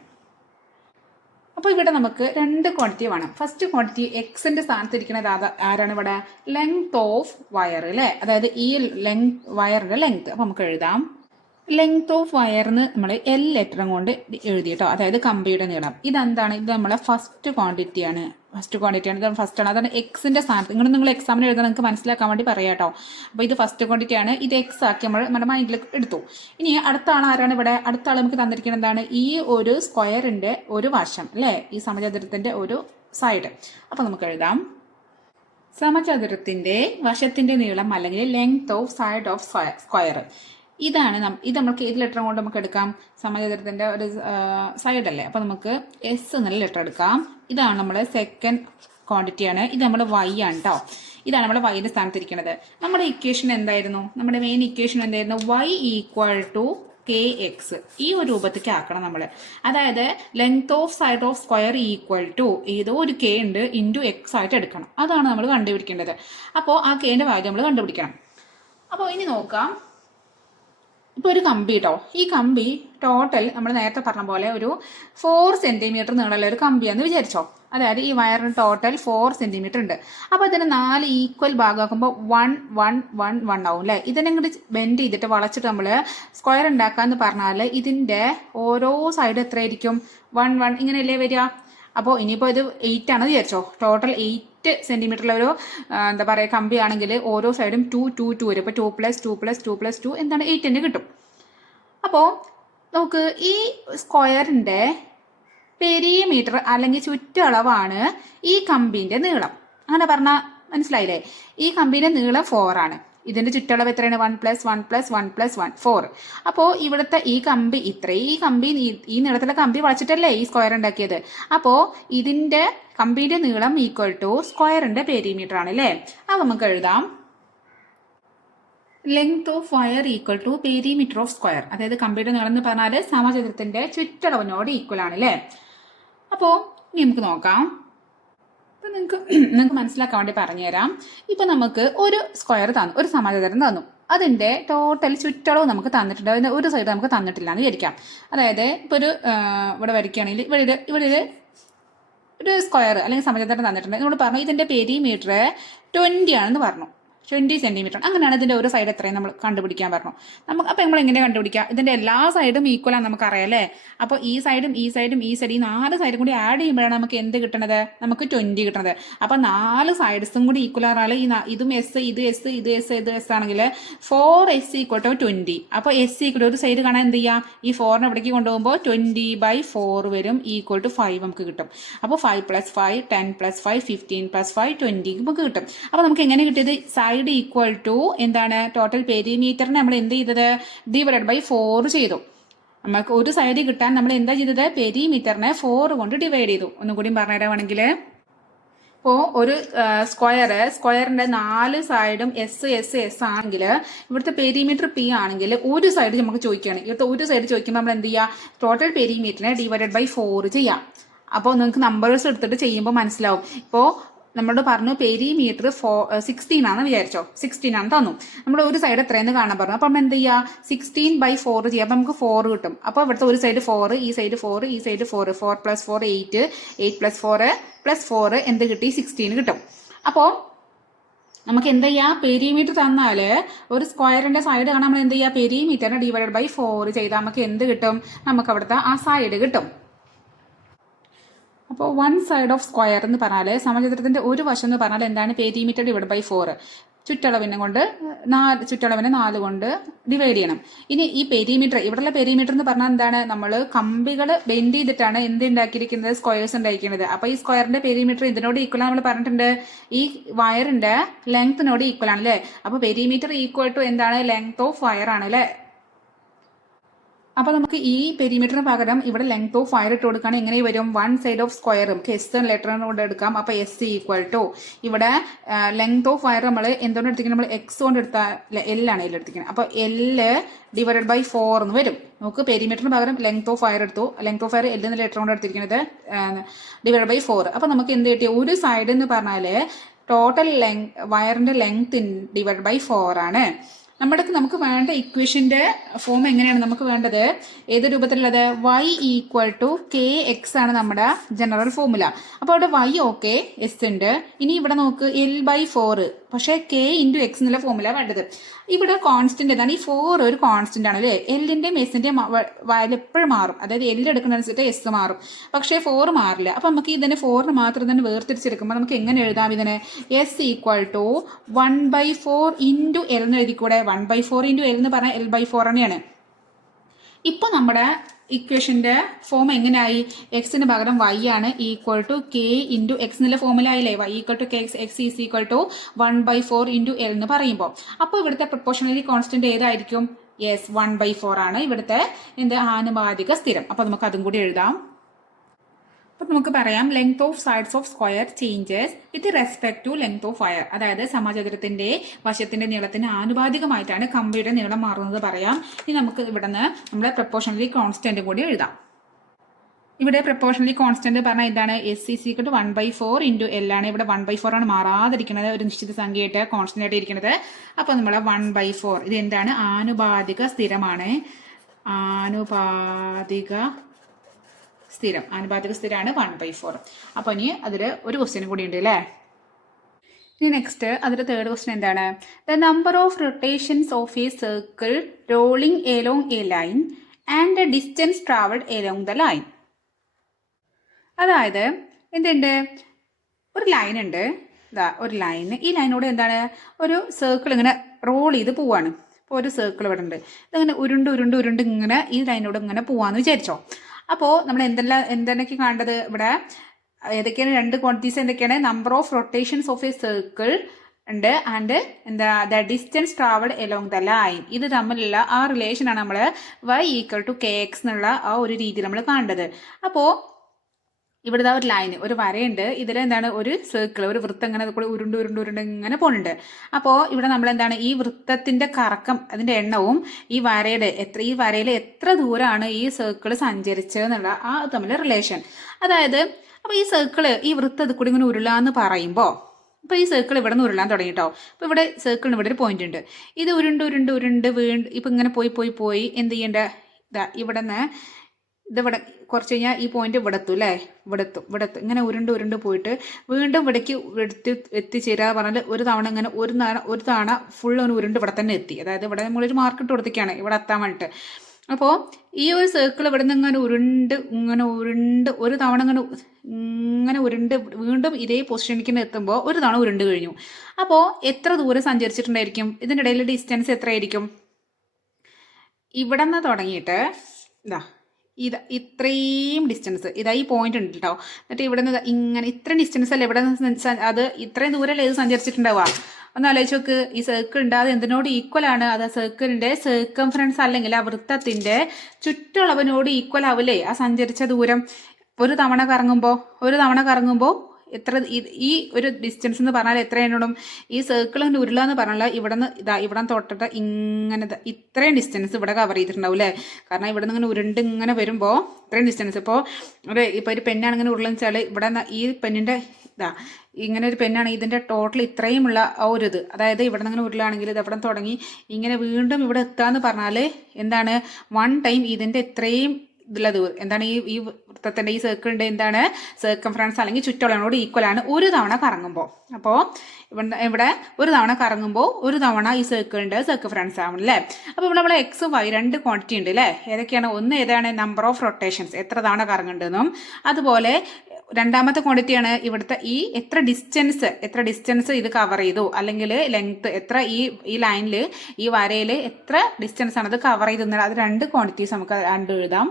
അപ്പോൾ ഇവിടെ നമുക്ക് 2 ക്വാണ്ടിറ്റി വേണം. ഫസ്റ്റ് ക്വാണ്ടിറ്റി എക്സിന്റെ സ്ഥാനത്തിരിക്കുന്നത് ആരാണ്, ഇവിടെ ലെങ്ത് ഓഫ് വയർ അല്ലേ, അതായത് ഈ വയറിന്റെ ലെങ്ത്. അപ്പോൾ നമുക്ക് എഴുതാം ലെങ്ത് ഓഫ് വയറിന് നമ്മൾ L ലെറ്ററും കൊണ്ട് എഴുതി കേട്ടോ, അതായത് കമ്പിയുടെ നീളം. ഇതെന്താണ്, ഇത് നമ്മളെ ഫസ്റ്റ് ക്വാണ്ടിറ്റിയാണ്, ഇത് ഫസ്റ്റ് ആണ്. അതാണ് എക്സിന്റെ സ്ഥാനത്ത്. നിങ്ങൾ എക്സാമിന് എഴുതാൻ നിങ്ങൾക്ക് മനസ്സിലാക്കാൻ വേണ്ടി പറയാം കേട്ടോ. അപ്പോൾ ഇത് ഫസ്റ്റ് ക്വാണ്ടിറ്റി ആണ്, ഇത് എക്സ് ആക്കി നമ്മൾ നമ്മുടെ മൈൻഡിൽ എടുത്തു. ഇനി അടുത്ത ആൾ ആരാണ്, ഇവിടെ അടുത്ത ആൾ നമുക്ക് തന്നിരിക്കുന്നത് എന്താണ്, ഈ ഒരു സ്ക്വയറിന്റെ ഒരു വശം അല്ലേ, ഈ സമചതുരത്തിന്റെ ഒരു സൈഡ്. അപ്പോൾ നമുക്ക് എഴുതാം സമചതുരത്തിന്റെ വശത്തിന്റെ നീളം അല്ലെങ്കിൽ length of side of square. ഇതാണ് ഇത് നമ്മൾക്ക് ഏത് ലെറ്റർ കൊണ്ട് നമുക്ക് എടുക്കാം, സമചതുരത്തിന്റെ ഒരു സൈഡ് അല്ലേ. അപ്പോൾ നമുക്ക് എസ് എന്നുള്ള ലെറ്റർ എടുക്കാം. ഇതാണ് നമ്മുടെ സെക്കൻഡ് ക്വാണ്ടിറ്റിയാണ്. ഇത് നമ്മുടെ y ആണ് കേട്ടോ. ഇതാണ് നമ്മുടെ വൈയുടെ സ്ഥാനത്തിരിക്കുന്നത്. നമ്മുടെ ഇക്വേഷൻ എന്തായിരുന്നു, നമ്മുടെ മെയിൻ ഇക്വേഷൻ എന്തായിരുന്നു, y ഈക്വൽ ടു kx. ഈ ഒരു രൂപത്തേക്ക് ആക്കണം നമ്മൾ. അതായത് length of side of square equal to ഏതോ ഒരു k ഉണ്ട് ഇൻറ്റു എക്സ് ആയിട്ട് എടുക്കണം. അതാണ് നമ്മൾ കണ്ടുപിടിക്കേണ്ടത്. അപ്പോൾ ആ kന്റെ വാല്യൂ നമ്മൾ കണ്ടുപിടിക്കണം. അപ്പോൾ ഇനി നോക്കാം, ഇപ്പോൾ ഒരു കമ്പി കേട്ടോ, ഈ കമ്പി ടോട്ടൽ നമ്മൾ നേരത്തെ പറഞ്ഞ പോലെ ഒരു 4 സെന്റിമീറ്റർ നീളമുള്ള ഒരു കമ്പിയാന്ന് വിചാരിച്ചോ. അതായത് ഈ വയറിന് ടോട്ടൽ 4 സെന്റിമീറ്റർ ഉണ്ട്. അപ്പോൾ ഇതിന് 4 ഈക്വൽ ഭാഗമാക്കുമ്പോൾ 1 1 1 1 ആവും അല്ലേ. ഇതിനെ ഇങ്ങോട്ട് ബെൻഡ് ചെയ്തിട്ട് വളച്ചിട്ട് നമ്മൾ സ്ക്വയർ ഉണ്ടാക്കാന്ന് പറഞ്ഞാൽ ഇതിൻ്റെ ഓരോ സൈഡ് എത്രയായിരിക്കും? 1 1 ഇങ്ങനെയല്ലേ വരിക. അപ്പോൾ ഇനിയിപ്പോൾ ഇത് 8 ആണെന്ന് വിചാരിച്ചോ. ടോട്ടൽ 8 സെന്റിമീറ്ററിലെ ഒരു എന്താ പറയുക കമ്പി ആണെങ്കിൽ ഓരോ സൈഡും 2 2 2 വരും. ഇപ്പോൾ 2 + 2 + 2 + 2 എന്താണ് 8 തന്നെ കിട്ടും. അപ്പോൾ നമുക്ക് ഈ സ്ക്വയറിൻ്റെ പെരിമീറ്റർ അല്ലെങ്കിൽ ചുറ്റളവാണ് ഈ കമ്പിൻ്റെ നീളം. അങ്ങനെ പറഞ്ഞാൽ മനസ്സിലായില്ലേ? ഈ കമ്പിൻ്റെ നീളം 4 ആണ്. ഇതിൻ്റെ ചുറ്റളവ് എത്രയാണ്? 1 + 1 + 1 + 1 4. അപ്പോൾ ഇവിടുത്തെ ഈ കമ്പി ഈ കമ്പി ഈ നീളത്തിലെ കമ്പി വളച്ചിട്ടല്ലേ ഈ സ്ക്വയർ ഉണ്ടാക്കിയത്. അപ്പോൾ ഇതിൻ്റെ കമ്പിൻ്റെ നീളം ഈക്വൽ ടു സ്ക്വയറിൻ്റെ പെരിമീറ്റർ ആണ് അല്ലേ. അത് നമുക്ക് എഴുതാം. Length of wire equal to perimeter of square. അതായത് കമ്പിയുടെ നീളം എന്ന് പറഞ്ഞാൽ സമചതുരത്തിന്റെ ചുറ്റളവിനോട് ഈക്വൽ ആണ് അല്ലേ. അപ്പോൾ ഇനി നമുക്ക് നോക്കാം. ഇപ്പം നിങ്ങൾക്ക് മനസ്സിലാക്കാൻ വേണ്ടി പറഞ്ഞുതരാം. ഇപ്പം നമുക്ക് ഒരു സ്ക്വയർ തന്നു, ഒരു സമചതുരം തന്നു. അതിൻ്റെ ടോട്ടൽ ചുറ്റളവ് നമുക്ക് തന്നിട്ടുണ്ട്. അതിൻ്റെ ഒരു സൈഡ് നമുക്ക് തന്നിട്ടില്ല എന്ന് വിചാരിക്കാം. അതായത് ഇപ്പോൾ ഒരു ഇവിടെ വരയ്ക്കുകയാണെങ്കിൽ ഇവിടെ ഒരു സ്ക്വയർ അല്ലെങ്കിൽ സമചതുരം തന്നിട്ടുണ്ട്. നമ്മൾ പറഞ്ഞു ഇതിൻ്റെ പെരിമീറ്റർ 20 ആണെന്ന് പറഞ്ഞു. 20 സെന്റിമീറ്റർ. അങ്ങനെയാണ് ഇതിൻ്റെ ഒരു സൈഡ് എത്രയും നമ്മൾ കണ്ടുപിടിക്കാൻ പറഞ്ഞു. അപ്പോൾ നമ്മൾ എങ്ങനെ കണ്ടുപിടിക്കുക? ഇതിൻ്റെ എല്ലാ സൈഡും ഈക്വലാണ് നമുക്കറിയാം അല്ലേ. അപ്പോൾ ഈ സൈഡും ഈ 4 സൈഡും കൂടി ആഡ് ചെയ്യുമ്പോഴാണ് നമുക്ക് എന്ത് കിട്ടണത്? നമുക്ക് 20 കിട്ടണത്. അപ്പോൾ 4 സൈഡ്സും കൂടി ഈക്വൽ ആണെങ്കിൽ ഇതും എസ് ഇത് എസ് ഇത് എസ് ഇത് എസ് ആണെങ്കിൽ 4s = 20. അപ്പോൾ s = ഒരു സൈഡ് കാണാൻ എന്ത് ചെയ്യാം? ഈ 4നെ ഇവിടേക്ക് കൊണ്ടുപോകുമ്പോൾ 20/4 വരും ഈക്വൽ ടു 5 നമുക്ക് കിട്ടും. അപ്പോൾ 5 + 5 10 + 5 15 + 5 20 നമുക്ക് കിട്ടും. അപ്പോൾ നമുക്ക് എങ്ങനെ കിട്ടിയത്? സൈഡ് ഈക്വൽ ടു എന്താണ്? ടോട്ടൽ പെരിമീറ്ററിനെ നമ്മൾ എന്ത് ചെയ്തത്? /4 ചെയ്തു. നമുക്ക് ഒരു സൈഡ് കിട്ടാൻ നമ്മൾ എന്താ ചെയ്തത്? പെരിമീറ്ററിനെ 4 കൊണ്ട് ഡിവൈഡ് ചെയ്തു. ഒന്നും കൂടി പറഞ്ഞുതരാണെങ്കിൽ, ഇപ്പോൾ ഒരു സ്ക്വയറിന്റെ 4 സൈഡും എസ് ആണെങ്കിൽ ഇവിടുത്തെ പെരിമീറ്റർ പി ആണെങ്കിൽ ഒരു സൈഡ് നമുക്ക് ചോദിക്കുകയാണ്. ഇവിടുത്തെ ഒരു സൈഡ് ചോദിക്കുമ്പോൾ നമ്മൾ എന്ത് ചെയ്യുക? ടോട്ടൽ പെരിമീറ്ററിനെ /4 ചെയ്യാം. അപ്പോൾ നിങ്ങൾക്ക് നമ്പേഴ്സ് എടുത്തിട്ട് ചെയ്യുമ്പോൾ മനസ്സിലാവും. ഇപ്പോൾ നമ്മളോട് പറഞ്ഞു പെരിമീറ്റർ 16 ആണെന്ന് വിചാരിച്ചോ. 16 ആണ് തന്നു. നമ്മൾ ഒരു സൈഡ് എത്രയെന്ന് കാണാൻ പറഞ്ഞു. അപ്പോൾ നമ്മൾ എന്ത് ചെയ്യുക? 16/4 ചെയ്യുക. അപ്പോൾ നമുക്ക് 4 കിട്ടും. അപ്പോൾ ഇവിടുത്തെ ഒരു സൈഡ് 4, ഈ സൈഡ് 4, ഈ സൈഡ് 4, 4 + 4 8, 8 + 4 + 4 എന്ത് കിട്ടി? 16 കിട്ടും. അപ്പോൾ നമുക്ക് എന്ത് ചെയ്യാം? പെരിമീറ്റർ തന്നാൽ ഒരു സ്ക്വയറിന്റെ സൈഡ് കാണാൻ നമ്മൾ എന്ത് ചെയ്യുക? പെരിമീറ്ററിനെ /4 ചെയ്താൽ നമുക്ക് എന്ത് കിട്ടും? നമുക്ക് അവിടുത്തെ ആ സൈഡ് കിട്ടും. അപ്പോൾ 1 സൈഡ് ഓഫ് സ്ക്വയർ എന്ന് പറഞ്ഞാൽ സമചതുരത്തിന്റെ ഒരു വശം എന്ന് പറഞ്ഞാൽ എന്താണ്? പെരിമീറ്റർ /4. ചുറ്റളവിനെ 4 കൊണ്ട് ഡിവൈഡ് ചെയ്യണം. ഇനി ഈ പെരിമീറ്റർ, ഇവിടെയുള്ള പെരിമീറ്റർ എന്ന് പറഞ്ഞാൽ എന്താണ്? നമ്മൾ കമ്പികൾ ബെൻഡ് ചെയ്തിട്ടാണ് എന്ത് ഉണ്ടാക്കിയിരിക്കുന്നത്? സ്ക്വയേഴ്സ് ഉണ്ടായിരിക്കുന്നത്. അപ്പോൾ ഈ സ്ക്വയറിന്റെ പെരിമീറ്റർ ഇതിനോട് ഈക്വൽ നമ്മൾ പറഞ്ഞിട്ടുണ്ട്. ഈ വയറിന്റെ ലെങ്ത്തിനോട് ഈക്വൽ ആണ് അല്ലേ. അപ്പോൾ പെരിമീറ്റർ ഈക്വൽ ടു എന്താണ്? ലെങ്ത് ഓഫ് വയർ ആണ് അല്ലേ. അപ്പോൾ നമുക്ക് ഈ പെരിമീറ്ററിന് പകരം ഇവിടെ ലെങ്ത് ഓഫ് വയർ ഇട്ട് കൊടുക്കുകയാണെങ്കിൽ എങ്ങനെ വരും? 1 സൈഡ് ഓഫ് സ്ക്വയറും എസ് ലെറ്ററിന് കൊണ്ട് എടുക്കാം. അപ്പോൾ s = ഇവിടെ ലെങ്ത് ഓഫ് വയർ നമ്മൾ എന്തുകൊണ്ട് എടുത്തിരിക്കുന്നത്? നമ്മൾ എക്സ് കൊണ്ട് എടുത്താൽ L ആണ് എടുത്തിരിക്കുന്നത്. അപ്പോൾ L/4 എന്ന് വരും. നമുക്ക് പെരിമീറ്ററിന് പകരം ലെങ്ത് ഓഫ് വയർ എടുത്തു. ലെങ്ത് ഓഫ് വയർ L എന്ന ലെറ്റർ കൊണ്ട് എടുത്തിരിക്കുന്നത് /4. അപ്പോൾ നമുക്ക് എന്ത് കിട്ടി? ഒരു സൈഡ് എന്ന് പറഞ്ഞാൽ ടോട്ടൽ വയറിന്റെ ലെങ്ത് /4 ആണ്. നമുക്ക് വേണ്ട ഇക്വേഷന്റെ ഫോം എങ്ങനെയാണ് നമുക്ക് വേണ്ടത്? ഏത് രൂപത്തിലുള്ളത്? y = kx ആണ് നമ്മുടെ ജനറൽ ഫോർമുല. അപ്പോൾ അവിടെ y ഓക്കെ, s ഉണ്ട്. ഇനി ഇവിടെ നോക്ക് L/4, പക്ഷേ k × x എന്നുള്ള ഫോർമുല വേണ്ടത്. ഇവിടെ കോൺസ്റ്റന്റ് ഏതാണ്? ഈ 4 ഒരു കോൺസ്റ്റന്റ് ആണ് അല്ലേ. എല്ലിന്റെയും എസിന്റെയും വാല്യൂ എപ്പോഴും മാറും. അതായത് L എടുക്കുന്നതനുസരിച്ച് s മാറും, പക്ഷേ 4 മാറില്ല. അപ്പം നമുക്ക് ഇതിനെ 4 മാത്രം തന്നെ വേർതിരിച്ചെടുക്കുമ്പോൾ നമുക്ക് എങ്ങനെ എഴുതാം? ഇതിനെ s = 1/4 × L എന്ന് എഴുതിക്കൂടെ? 1/4 × L എന്ന് പറഞ്ഞാൽ L/4 തന്നെയാണ്. ഇപ്പൊ നമ്മുടെ ഇക്വേഷന്റെ ഫോം എങ്ങനെയായി? എക്സിന് പകരം y ആണ് ഈക്വൽ ടു k × x എന്നുള്ള ഫോമിലായില്ലേ. y = kx, x = 1/4 × L എന്ന് പറയുമ്പോൾ അപ്പോൾ ഇവിടുത്തെ പ്രൊപ്പോർഷണലി കോൺസ്റ്റന്റ് ഏതായിരിക്കും? യെസ്, 1/4 ആണ് ഇവിടുത്തെ ആനുപാതിക സ്ഥിരം. അപ്പോൾ നമുക്ക് അതും കൂടി എഴുതാം. അപ്പോൾ നമുക്ക് പറയാം length of sides of square changes with respect to length of wire. അതായത് സമചതുരത്തിന്റെ വശത്തിന്റെ നീളത്തിന് ആനുപാതികമായിട്ടാണ് കമ്പിയുടെ നീളം മാറുന്നത് പറയാം. ഇനി നമുക്ക് ഇവിടെ നിന്ന് നമ്മുടെ പ്രൊപ്പോർഷണലി കോൺസ്റ്റന്റ് കൂടി എഴുതാം. ഇവിടെ പ്രപ്പോർഷണലി കോൺസ്റ്റന്റ് പറഞ്ഞാൽ എന്താണ് S 1/4 ഇൻറ്റു L ആണ്. ഇവിടെ 1/4 ആണ് മാറാതിരിക്കുന്നത്, ഒരു നിശ്ചിത സംഖ്യയായിട്ട് കോൺസ്റ്റന്റ് ആയിട്ട് ഇരിക്കുന്നത്. അപ്പോൾ നമ്മൾ 1/4 ഇത് എന്താണ് ആനുപാതിക സ്ഥിരമാണ്. ആനുപാതിക സ്ഥിരമാണ് 1/4. അപ്പോൾ ഇനി അതിൽ ഒരു ക്വസ്റ്റ്യൻ കൂടി ഉണ്ട് അല്ലേ. ഇനി നെക്സ്റ്റ് അതിൽ തേർഡ് ക്വസ്റ്റ്യൻ എന്താണ്? The number of rotations of a circle rolling along A line and the distance travelled along the line. അതായത് എന്തുണ്ട്, ഒരു ലൈൻ ഉണ്ട്, ഒരു ലൈൻ. ഈ ലൈനോട് എന്താണ് ഒരു സർക്കിൾ ഇങ്ങനെ റോൾ ചെയ്ത് പോവാണ്. ഇപ്പോൾ ഒരു സർക്കിൾ ഇവിടെ ഉണ്ട്, ഇതിങ്ങനെ ഉരുണ്ട് ഇങ്ങനെ ഈ ലൈനോട് ഇങ്ങനെ പോവാന്ന് വിചാരിച്ചോ. അപ്പോൾ നമ്മൾ എന്തൊക്കെ കാണേണ്ടത് ഇവിടെ? ഏതൊക്കെയാണ് രണ്ട് ക്വാണ്ടിറ്റീസ് എന്തൊക്കെയാണ്? Number of rotations of a circle ഉണ്ട് and the distance travelled along the line. ഇത് തമ്മിലുള്ള ആ റിലേഷനാണ് നമ്മൾ y = kx എന്നുള്ള ആ ഒരു രീതിയിൽ നമ്മൾ കാണേണ്ടത്. അപ്പോൾ ഇവിടുത്തെ ഒരു ലൈൻ, ഒരു വരയുണ്ട്, ഇതിൽ എന്താണ് ഒരു സർക്കിൾ, ഒരു വൃത്തം ഇങ്ങനെ കൂടെ ഉരുണ്ട് ഇങ്ങനെ പോകുന്നുണ്ട്. അപ്പോൾ ഇവിടെ നമ്മൾ എന്താണ് ഈ വൃത്തത്തിന്റെ കറക്കം, അതിന്റെ എണ്ണവും ഈ വരയിൽ എത്ര ദൂരമാണ് ഈ സർക്കിൾ സഞ്ചരിച്ചത് എന്നുള്ള ആ തമ്മിൽ റിലേഷൻ. അതായത് അപ്പോൾ ഈ സർക്കിള് ഈ വൃത്തത്തിൽ കൂടി ഇങ്ങനെ ഉരുളാന്ന് പറയുമ്പോൾ, ഇപ്പോൾ ഈ സർക്കിൾ ഇവിടെ നിന്ന് ഉരുളാൻ തുടങ്ങിട്ടോ. അപ്പോൾ ഇവിടെ സർക്കിളിന് ഇവിടെ ഒരു പോയിന്റ് ഉണ്ട്, ഇത് ഉരുണ്ട് വീണ്ടും ഇപ്പം ഇങ്ങനെ പോയി എന്ത് ചെയ്യേണ്ട, ഇവിടെ നിന്ന് ഇതിവിടെ കുറച്ച് കഴിഞ്ഞാൽ ഈ പോയിന്റ് ഇവിടെത്തും അല്ലേ, ഇവിടെത്തും ഇങ്ങനെ ഉരുണ്ട് പോയിട്ട് വീണ്ടും ഇവിടേക്ക് എത്തിച്ചേരുക പറഞ്ഞാൽ ഒരു തവണ ഇങ്ങനെ ഒരു തവണ ഫുൾ ഒന്ന് ഉരുണ്ട് ഇവിടെ തന്നെ എത്തി. അതായത് ഇവിടെ നമ്മളൊരു മാർക്ക് ഇട്ട് കൊടുത്തേക്കാണ് ഇവിടെ എത്താൻ വേണ്ടിയിട്ട്. അപ്പോൾ ഈ ഒരു സർക്കിൾ ഇവിടെ നിന്ന് ഇങ്ങനെ ഉരുണ്ട് ഒരു തവണ ഇങ്ങനെ ഉരുണ്ട് വീണ്ടും ഇതേ പൊസിഷനിലേക്ക് എത്തുമ്പോൾ ഒരു തവണ ഉരുണ്ട് കഴിഞ്ഞു. അപ്പോൾ എത്ര ദൂരം സഞ്ചരിച്ചിട്ടുണ്ടായിരിക്കും? ഇതിൻ്റെ ഇടയിൽ ഡിസ്റ്റൻസ് എത്രയായിരിക്കും? ഇവിടെ നിന്ന് തുടങ്ങിയിട്ട് ഇത്രയും ഡിസ്റ്റൻസ്, ഈ പോയിന്റ് ഉണ്ട് കേട്ടോ. എന്നിട്ട് ഇവിടെ നിന്ന് ഇങ്ങനെ ഇത്രയും ഡിസ്റ്റൻസ് അല്ലേ ഇവിടെ നിന്ന്, അത് ഇത്രയും ദൂരമല്ലേ ഇത് സഞ്ചരിച്ചിട്ടുണ്ടാവുക? ഒന്ന് ആലോചിച്ച് നോക്ക്. ഈ സർക്കിൾ ഉണ്ട്, അത് എന്തിനോട് ഈക്വൽ ആണ്? അത് സർക്കിളിന്റെ സർക്കംഫറൻസ് അല്ലെങ്കിൽ ആ വൃത്തത്തിന്റെ ചുറ്റളവിനോട് ഈക്വൽ ആവില്ലേ ആ സഞ്ചരിച്ച ദൂരം? ഒരു തവണ കറങ്ങുമ്പോൾ എത്ര, ഈ ഒരു ഡിസ്റ്റൻസ് എന്ന് പറഞ്ഞാൽ എത്രയാണോടും ഈ സർക്കിളിൻ്റെ ഉരുള എന്ന് പറഞ്ഞാൽ ഇവിടെ നിന്ന് തൊട്ടിട്ട് ഇങ്ങനെ ഇത്രയും ഡിസ്റ്റൻസ് ഇവിടെ കവർ ചെയ്തിട്ടുണ്ടാവും അല്ലേ. കാരണം ഇവിടെ നിന്ന് ഇങ്ങനെ ഉരുണ്ട് ഇങ്ങനെ വരുമ്പോൾ ഇത്രയും ഡിസ്റ്റൻസ്. ഇപ്പോൾ ഒരു പെന്നാണ് ഇങ്ങനെ ഉരുളെന്ന് വെച്ചാൽ ഇവിടെ ഈ പെന്നിൻ്റെ ഇങ്ങനെ ഒരു പെന്നാണ്, ഇതിൻ്റെ ടോട്ടൽ ഇത്രയുമുള്ള ആ ഒരു ഇത്, അതായത് ഇവിടെ നിന്ന് ഇങ്ങനെ ഉരുളാണെങ്കിൽ ഇത് അവിടെ തുടങ്ങി ഇങ്ങനെ വീണ്ടും ഇവിടെ എത്താന്ന് പറഞ്ഞാൽ എന്താണ്, 1 ടൈം ഇതിൻ്റെ ഇത്രയും ഇതിലുള്ള ദൂരം എന്താണ്, ഈ വൃത്തത്തിൻ്റെ ഈ സർക്കിളിൻ്റെ എന്താണ് സർക്കംഫറൻസ് അല്ലെങ്കിൽ ചുറ്റളവിനോട് ഈക്വൽ ആണ് ഒരു തവണ കറങ്ങുമ്പോൾ. അപ്പോൾ ഇവിടെ ഒരു തവണ കറങ്ങുമ്പോൾ ഒരു തവണ ഈ സർക്കിളിൻ്റെ സർക്കംഫറൻസ് ആവണം അല്ലേ. അപ്പോൾ ഇവിടെ നമ്മളെ X, Y രണ്ട് ക്വാണ്ടിറ്റി ഉണ്ട് അല്ലേ. ഏതൊക്കെയാണ്? ഒന്ന് ഏതാണ്? നമ്പർ ഓഫ് റൊട്ടേഷൻസ്, എത്ര തവണ കറങ്ങുന്നുണ്ടെന്നും. അതുപോലെ രണ്ടാമത്തെ ക്വാണ്ടിറ്റിയാണ് ഇവിടുത്തെ ഈ എത്ര ഡിസ്റ്റൻസ് ഇത് കവർ ചെയ്തു, അല്ലെങ്കിൽ ലെങ്ത് എത്ര, ഈ ലൈനിൽ ഈ വരയിൽ എത്ര ഡിസ്റ്റൻസ് ആണ് ഇത് കവർ ചെയ്തെന്നാൽ അത് രണ്ട് ക്വാണ്ടിറ്റീസ് നമുക്ക് എഴുതാം.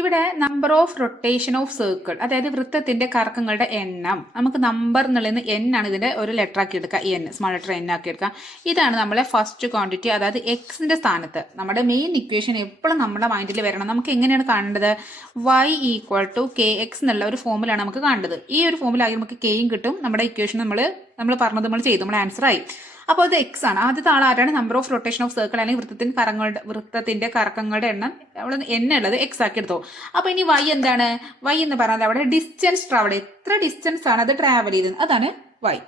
ഇവിടെ number of rotation of circle, അതായത് വൃത്തത്തിന്റെ കറക്കങ്ങളുടെ എണ്ണം, നമുക്ക് നമ്പർ എന്നുള്ളത് N ആണ്, ഇതിന്റെ ഒരു ലെറ്റർ ആക്കി എടുക്കുക, N സ്മോൾ ലെറ്റർ N ആക്കി എടുക്കുക. ഇതാണ് നമ്മളെ ഫസ്റ്റ് ക്വാണ്ടിറ്റി, അതായത് എക്സിന്റെ സ്ഥാനത്ത്. നമ്മുടെ മെയിൻ ഇക്വേഷൻ എപ്പോഴും നമ്മുടെ മൈൻഡിൽ വരണം. നമുക്ക് എങ്ങനെയാണ് കാണേണ്ടത്? y = kx എന്നുള്ള ഒരു ഫോമിലാണ് നമുക്ക് കാണേണ്ടത്. ഈ ഒരു ഫോമിലായി നമുക്ക് കെയും കിട്ടും. നമ്മുടെ ഇക്വേഷൻ നമ്മൾ പറഞ്ഞത് നമ്മൾ ചെയ്തു, നമ്മുടെ ആൻസർ ആയി. അപ്പോൾ ഇത് X ആണ്. ആദ്യത്തെ ആൾ ആരാണ്? Number of rotation of circle അല്ലെങ്കിൽ വൃത്തത്തിന്റെ കറക്കങ്ങളുടെ എണ്ണം അവിടെ N ഉള്ളത് X ആക്കി എടുത്തോ. അപ്പോൾ ഇനി Y എന്താണ്? Y എന്ന് പറഞ്ഞാൽ അവിടെ ഡിസ്റ്റൻസ് ട്രാവൽ, എത്ര ഡിസ്റ്റൻസ് ആണ് അത് ട്രാവൽ ചെയ്തത്, അതാണ് Y.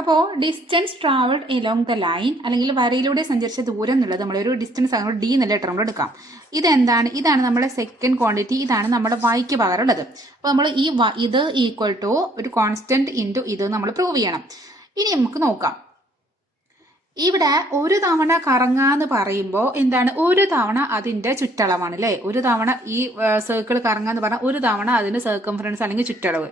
അപ്പോൾ distance travelled along the line അല്ലെങ്കിൽ വരയിലൂടെ സഞ്ചരിച്ച ദൂരം എന്നുള്ളത് നമ്മളൊരു ഡിസ്റ്റൻസ് ആകുമ്പോൾ D എന്നുള്ള ലെറ്റർ നമ്മൾ എടുക്കാം. ഇതാണ് നമ്മുടെ സെക്കൻഡ് ക്വാണ്ടിറ്റി, ഇതാണ് നമ്മുടെ Yക്ക് പകരമുള്ളത്. അപ്പോൾ നമ്മൾ ഇത് ഈക്വൽ ടു ഒരു കോൺസ്റ്റന്റ് ഇൻറ്റു ഇത് നമ്മൾ പ്രൂവ് ചെയ്യണം. ഇനി നമുക്ക് നോക്കാം. ഇവിടെ ഒരു തവണ കറങ്ങാന്ന് പറയുമ്പോൾ എന്താണ്? ഒരു തവണ അതിന്റെ ചുറ്റളവാണ് അല്ലേ. ഒരു തവണ ഈ സർക്കിൾ കറങ്ങാന്ന് പറഞ്ഞാൽ ഒരു തവണ അതിന്റെ സർക്കംഫറൻസ് അല്ലെങ്കിൽ ചുറ്റളവ്.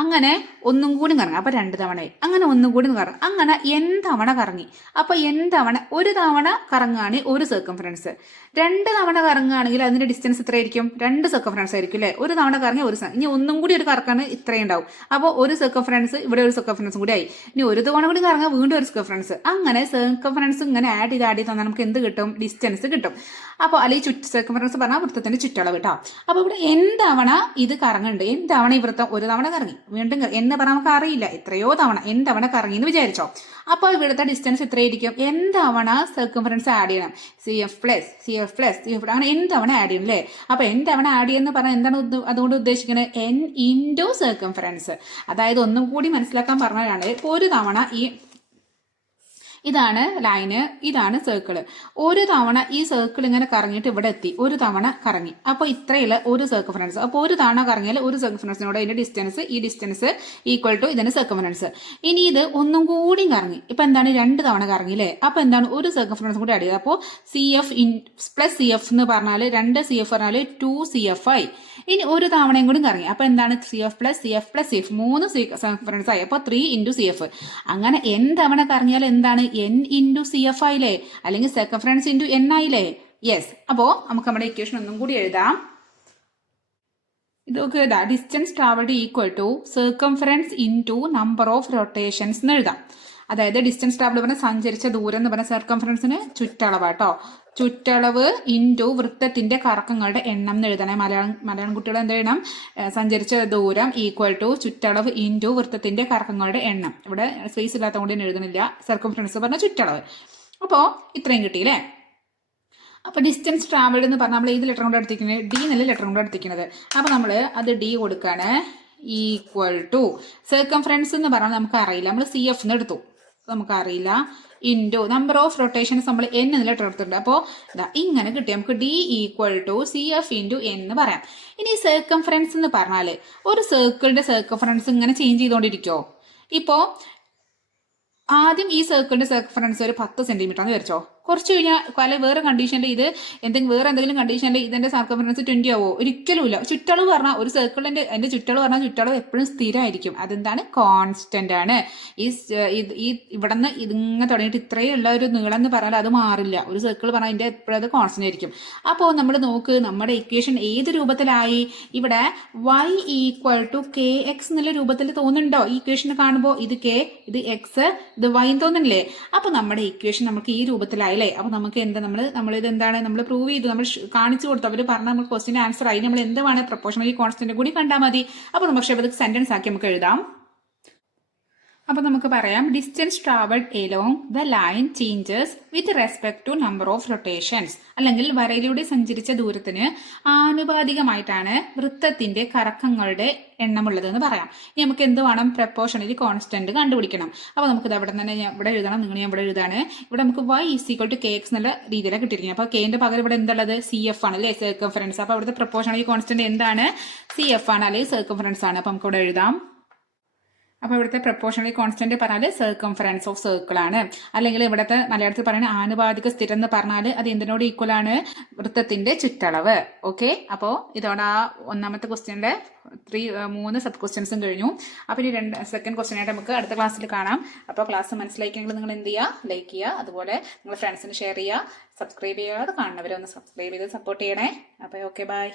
അങ്ങനെ ഒന്നും കൂടി കറങ്ങി, അപ്പൊ 2 തവണയായി. അങ്ങനെ ഒന്നും കൂടി കറങ്ങി, അങ്ങനെ n തവണ കറങ്ങി. അപ്പൊ n തവണ, ഒരു തവണ കറങ്ങുകയാണെങ്കിൽ ഒരു സർക്കംഫറൻസ്, 2 തവണ കറങ്ങുകയാണെങ്കിൽ അതിന്റെ ഡിസ്റ്റൻസ് എത്രയായിരിക്കും? 2 സർക്കംഫറൻസ് ആയിരിക്കും അല്ലേ. ഒരു തവണ കറങ്ങി ഇനി ഒന്നും കൂടി ഒരു കറക്കാണ് ഇത്രയും ഉണ്ടാവും. അപ്പോൾ ഒരു സർക്കംഫറൻസ്, ഇവിടെ ഒരു സർക്കംഫറൻസും കൂടി ആയി. ഇനി ഒരു തവണ കൂടി കറങ്ങാൻ വീണ്ടും ഒരു സർക്കംഫറൻസ്, അങ്ങനെ സർക്കംഫറൻസ് ഇങ്ങനെ ആഡ് ചെയ്ത് തന്നാൽ നമുക്ക് എന്ത് കിട്ടും? ഡിസ്റ്റൻസ് കിട്ടും. അപ്പോൾ അല്ലെങ്കിൽ സർക്കംഫറൻസ് പറഞ്ഞാൽ വൃത്തത്തിന്റെ ചുറ്റളവ് കേട്ടോ. അപ്പോൾ ഇവിടെ n തവണ ഇത് കറങ്ങുന്നുണ്ട്, n തവണ ഈ വൃത്തം ഒരു തവണ കറങ്ങി. വീണ്ടും എന്ന് പറഞ്ഞാൽ നമുക്ക് അറിയില്ല എത്രയോ തവണ n തവണ കറങ്ങി എന്ന് വിചാരിച്ചോ. അപ്പോൾ ഇവിടുത്തെ ഡിസ്റ്റൻസ് എത്രയായിരിക്കും? n തവണ സർക്കംഫറൻസ് ആഡ് ചെയ്യണം. CF plus CF plus CF അങ്ങനെ n തവണ ആഡ് ചെയ്യണം അല്ലേ. അപ്പോൾ n തവണ ആഡ് ചെയ്യുന്ന പറഞ്ഞാൽ എന്താണ് അതുകൊണ്ട് ഉദ്ദേശിക്കുന്നത്? n into circumference. അതായത് ഒന്നും കൂടി മനസ്സിലാക്കാൻ പറഞ്ഞാലാണ് ഇപ്പോൾ ഒരു തവണ ഇതാണ് ലൈന്, ഇതാണ് സർക്കിള്. ഒരു തവണ ഈ സർക്കിൾ ഇങ്ങനെ കറങ്ങിയിട്ട് ഇവിടെ എത്തി, ഒരു തവണ കറങ്ങി. അപ്പോൾ ഇത്രയുള്ള ഒരു സർക്കംഫറൻസ്. അപ്പോൾ ഒരു തവണ കറങ്ങിയാൽ ഒരു സർക്കംഫറൻസിനോട് അതിന്റെ ഡിസ്റ്റൻസ്, ഈ ഡിസ്റ്റൻസ് ഈക്വൽ ടു ഇതിന്റെ സർക്കംഫറൻസ്. ഇനി ഇത് ഒന്നും കൂടി കറങ്ങി. ഇപ്പൊ എന്താണ്? 2 തവണ കറങ്ങി അല്ലേ. അപ്പൊ എന്താണ്? ഒരു സർക്കംഫറൻസ് കൂടി ആഡ് ചെയ്ത്. അപ്പോൾ CF പ്ലസ് CF എന്ന് പറഞ്ഞാൽ 2 CF പറഞ്ഞാൽ 2 CF ആയി. ഇനി ഒരു തവണയും കൂടി കറങ്ങി. അപ്പൊ എന്താണ്? CF plus CF plus CF 3 circumference ആയി. അപ്പോൾ 3 ഇൻറ്റു CF. അങ്ങനെ n തവണ കറങ്ങിയാൽ എന്താണ്? n ഇൻറ്റു CF ആയില്ലേ, അല്ലെങ്കിൽ സർക്കംഫറൻസ് ഇൻറ്റു n ആയില്ലേ. യെസ്. അപ്പോൾ നമുക്ക് നമ്മുടെ ഇക്വേഷൻ ഒന്നും കൂടി എഴുതാം. ഇതൊക്കെ എഴുതാ distance travelled equal to circumference into number of rotations എന്ന് എഴുതാം. അതായത് ഡിസ്റ്റൻസ് ട്രാവൽ പറഞ്ഞാൽ സഞ്ചരിച്ച ദൂരം എന്ന് പറഞ്ഞാൽ സർക്കംഫറൻസിന് ചുറ്റളവാട്ടോ. ചുറ്റളവ് ഇൻറ്റു വൃത്തത്തിന്റെ കറക്കങ്ങളുടെ എണ്ണം എന്ന് എഴുതണേ. മലയാളം കുട്ടികൾ എന്ത് എഴുതണം? സഞ്ചരിച്ച ദൂരം ഈക്വൽ ടു ചുറ്റളവ് ഇൻറ്റു വൃത്തത്തിന്റെ കറക്കങ്ങളുടെ എണ്ണം. ഇവിടെ സ്പേസ് ഇല്ലാത്തതുകൊണ്ട് ഞാൻ എഴുതുന്നില്ല. സർക്കംഫറൻസ് പറഞ്ഞ ചുറ്റളവ്. അപ്പോൾ ഇത്രയും കിട്ടിയില്ലേ. അപ്പോൾ ഡിസ്റ്റൻസ് ട്രാവൽഡ് എന്ന് പറഞ്ഞാൽ നമ്മൾ ഏത് ലെറ്റർ കൊണ്ട് എടുത്തിരിക്കുന്നത്? D എന്നുള്ള ലെറ്റർ കൊണ്ട് എടുത്തിരിക്കുന്നത്. അപ്പോൾ നമ്മൾ അത് D കൊടുക്കുകയാണ്. ഈക്വൽ ടു സർക്കംഫറൻസ് എന്ന് പറഞ്ഞാൽ നമുക്ക് അറിയില്ല, നമ്മൾ CF എന്ന് എടുത്തു, നമുക്കറിയില്ല, ഇൻറ്റു നമ്പർ ഓഫ് റൊട്ടേഷൻസ് നമ്മൾ n എന്നുള്ള ലെറ്റർ എടുത്തിട്ടുണ്ട്. അപ്പോൾ ഇങ്ങനെ കിട്ടി. നമുക്ക് D equal to CF into n എന്ന് പറയാം. ഇനി സർക്കംഫറൻസ് എന്ന് പറഞ്ഞാൽ ഒരു സർക്കിളിന്റെ സർക്കംഫറൻസ് ഇങ്ങനെ ചേഞ്ച് ചെയ്തുകൊണ്ടിരിക്കുമോ? ഇപ്പോൾ ആദ്യം ഈ സർക്കിളിന്റെ സർക്കംഫറൻസ് ഒരു 10 സെന്റിമീറ്റർ എന്ന് വിചാരിച്ചോ. കുറച്ച് കഴിഞ്ഞാൽ വേറെ കണ്ടീഷനിൽ ഇത് വേറെ എന്തെങ്കിലും കണ്ടീഷനിൽ ഇതിന്റെ സർക്കംഫറൻസ് 20 ആവോ? ഒരിക്കലും ഇല്ല. ചുറ്റളവ് പറഞ്ഞാൽ ഒരു സർക്കിളിന്റെ ചുറ്റളവ് പറഞ്ഞാൽ ചുറ്റളവ് എപ്പോഴും സ്ഥിരമായിരിക്കും. അതെന്താണ്? കോൺസ്റ്റന്റ് ആണ്. ഈ ഇവിടെ നിന്ന് ഇതിങ്ങനെ തുടങ്ങിയിട്ട് ഇത്രയും ഉള്ള ഒരു നീളം എന്ന് പറഞ്ഞാൽ അത് മാറില്ല. ഒരു സർക്കിൾ പറഞ്ഞാൽ അതിന്റെ എപ്പോഴും അത് കോൺസ്റ്റന്റ് ആയിരിക്കും. അപ്പോൾ നമ്മൾ നോക്ക്, നമ്മുടെ ഇക്വേഷൻ ഏത് രൂപത്തിലായി? ഇവിടെ y ഈക്വൽ ടു KX എന്നുള്ള രൂപത്തിൽ തോന്നുന്നുണ്ടോ? ഈ ഇക്വേഷൻ കാണുമ്പോൾ ഇത് K, ഇത് X, ഇത് Y തോന്നുന്നില്ലേ? അപ്പൊ നമ്മുടെ ഇക്വേഷൻ നമുക്ക് ഈ രൂപത്തിലായി അല്ലേ. അപ്പൊ നമുക്ക് എന്താ നമ്മളിത് എന്താണ് നമ്മൾ പ്രൂവ് ചെയ്തു, നമ്മൾ കാണിച്ചു കൊടുത്തു. അവർ പറഞ്ഞ നമ്മൾ ക്വസ്റ്റിന്റെ ആൻസർ ആയി. നമ്മൾ എന്താണ് പ്രൊപ്പോർഷണലി കോൺസ്റ്റന്റ് കൂടി കണ്ടാൽ മതി. അപ്പൊ പക്ഷേ അത് സെന്റൻസ് ആക്കി നമുക്ക് എഴുതാം. അപ്പൊ നമുക്ക് പറയാം distance travelled along the line changes with respect to number of rotations. അല്ലെങ്കിൽ വരയിലൂടെ സഞ്ചരിച്ച ദൂരത്തിന് ആനുപാതികമായിട്ടാണ് വൃത്തത്തിന്റെ കറക്കങ്ങളുടെ എണ്ണമുള്ളത് എന്ന് പറയാം. ഇനി നമുക്ക് എന്ത് വേണം? പ്രപ്പോർഷണലി കോൺസ്റ്റന്റ് കണ്ടുപിടിക്കണം. അപ്പൊ നമുക്ക് ഇത് അവിടെ തന്നെ ഇവിടെ എഴുതണം. നിങ്ങൾ ഞാൻ ഇവിടെ എഴുതാണ്. ഇവിടെ നമുക്ക് y ഈക്വൽ ടു KX എന്നുള്ള രീതിയിലാണ് കിട്ടിയിരിക്കുന്നത്. അപ്പൊ Kന്റെ പകരം ഇവിടെ എന്തുള്ളത്? CF ആണ് അല്ലെ, സർക്കംഫറൻസ്. അപ്പൊ അവിടുത്തെ പ്രപ്പോർഷണലി കോൺസ്റ്റന്റ് എന്താണ്? CF ആണ് അല്ലെങ്കിൽ സർക്കംഫറൻസ് ആണ്. അപ്പൊ നമുക്ക് ഇവിടെ എഴുതാം. അപ്പോൾ ഇവിടുത്തെ പ്രപ്പോർഷണലി കോൺസ്റ്റന്റ് പറഞ്ഞാൽ സർക്കംഫറൻസ് ഓഫ് സർക്കിൾ ആണ്. അല്ലെങ്കിൽ ഇവിടുത്തെ മലയാളത്തിൽ പറയുന്ന ആനുപാതിക സ്ഥിരം എന്ന് പറഞ്ഞാൽ അത് എന്തിനോട് ഈക്വൽ ആണ്? വൃത്തത്തിന്റെ ചുറ്റളവ്. ഓക്കെ. അപ്പോൾ ഇതോടെ ആ ഒന്നാമത്തെ ക്വസ്റ്റ്യന്റെ 3 സബ് ക്വസ്റ്റ്യൻസും കഴിഞ്ഞു. അപ്പോൾ ഇനി സെക്കൻഡ് ക്വസ്റ്റ്യൻ ആയിട്ട് നമുക്ക് അടുത്ത ക്ലാസ്സിൽ കാണാം. അപ്പോൾ ക്ലാസ് മനസ്സിലാക്കിയെങ്കിൽ നിങ്ങൾ എന്ത് ചെയ്യുക? ലൈക്ക് ചെയ്യുക. അതുപോലെ നിങ്ങൾ ഫ്രണ്ട്സിന് ഷെയർ ചെയ്യുക. സബ്സ്ക്രൈബ് ചെയ്യുക. അത് കാണുന്നവരെ ഒന്ന് സബ്സ്ക്രൈബ് ചെയ്ത് സപ്പോർട്ട് ചെയ്യണേ. അപ്പോൾ ഓക്കെ, ബൈ.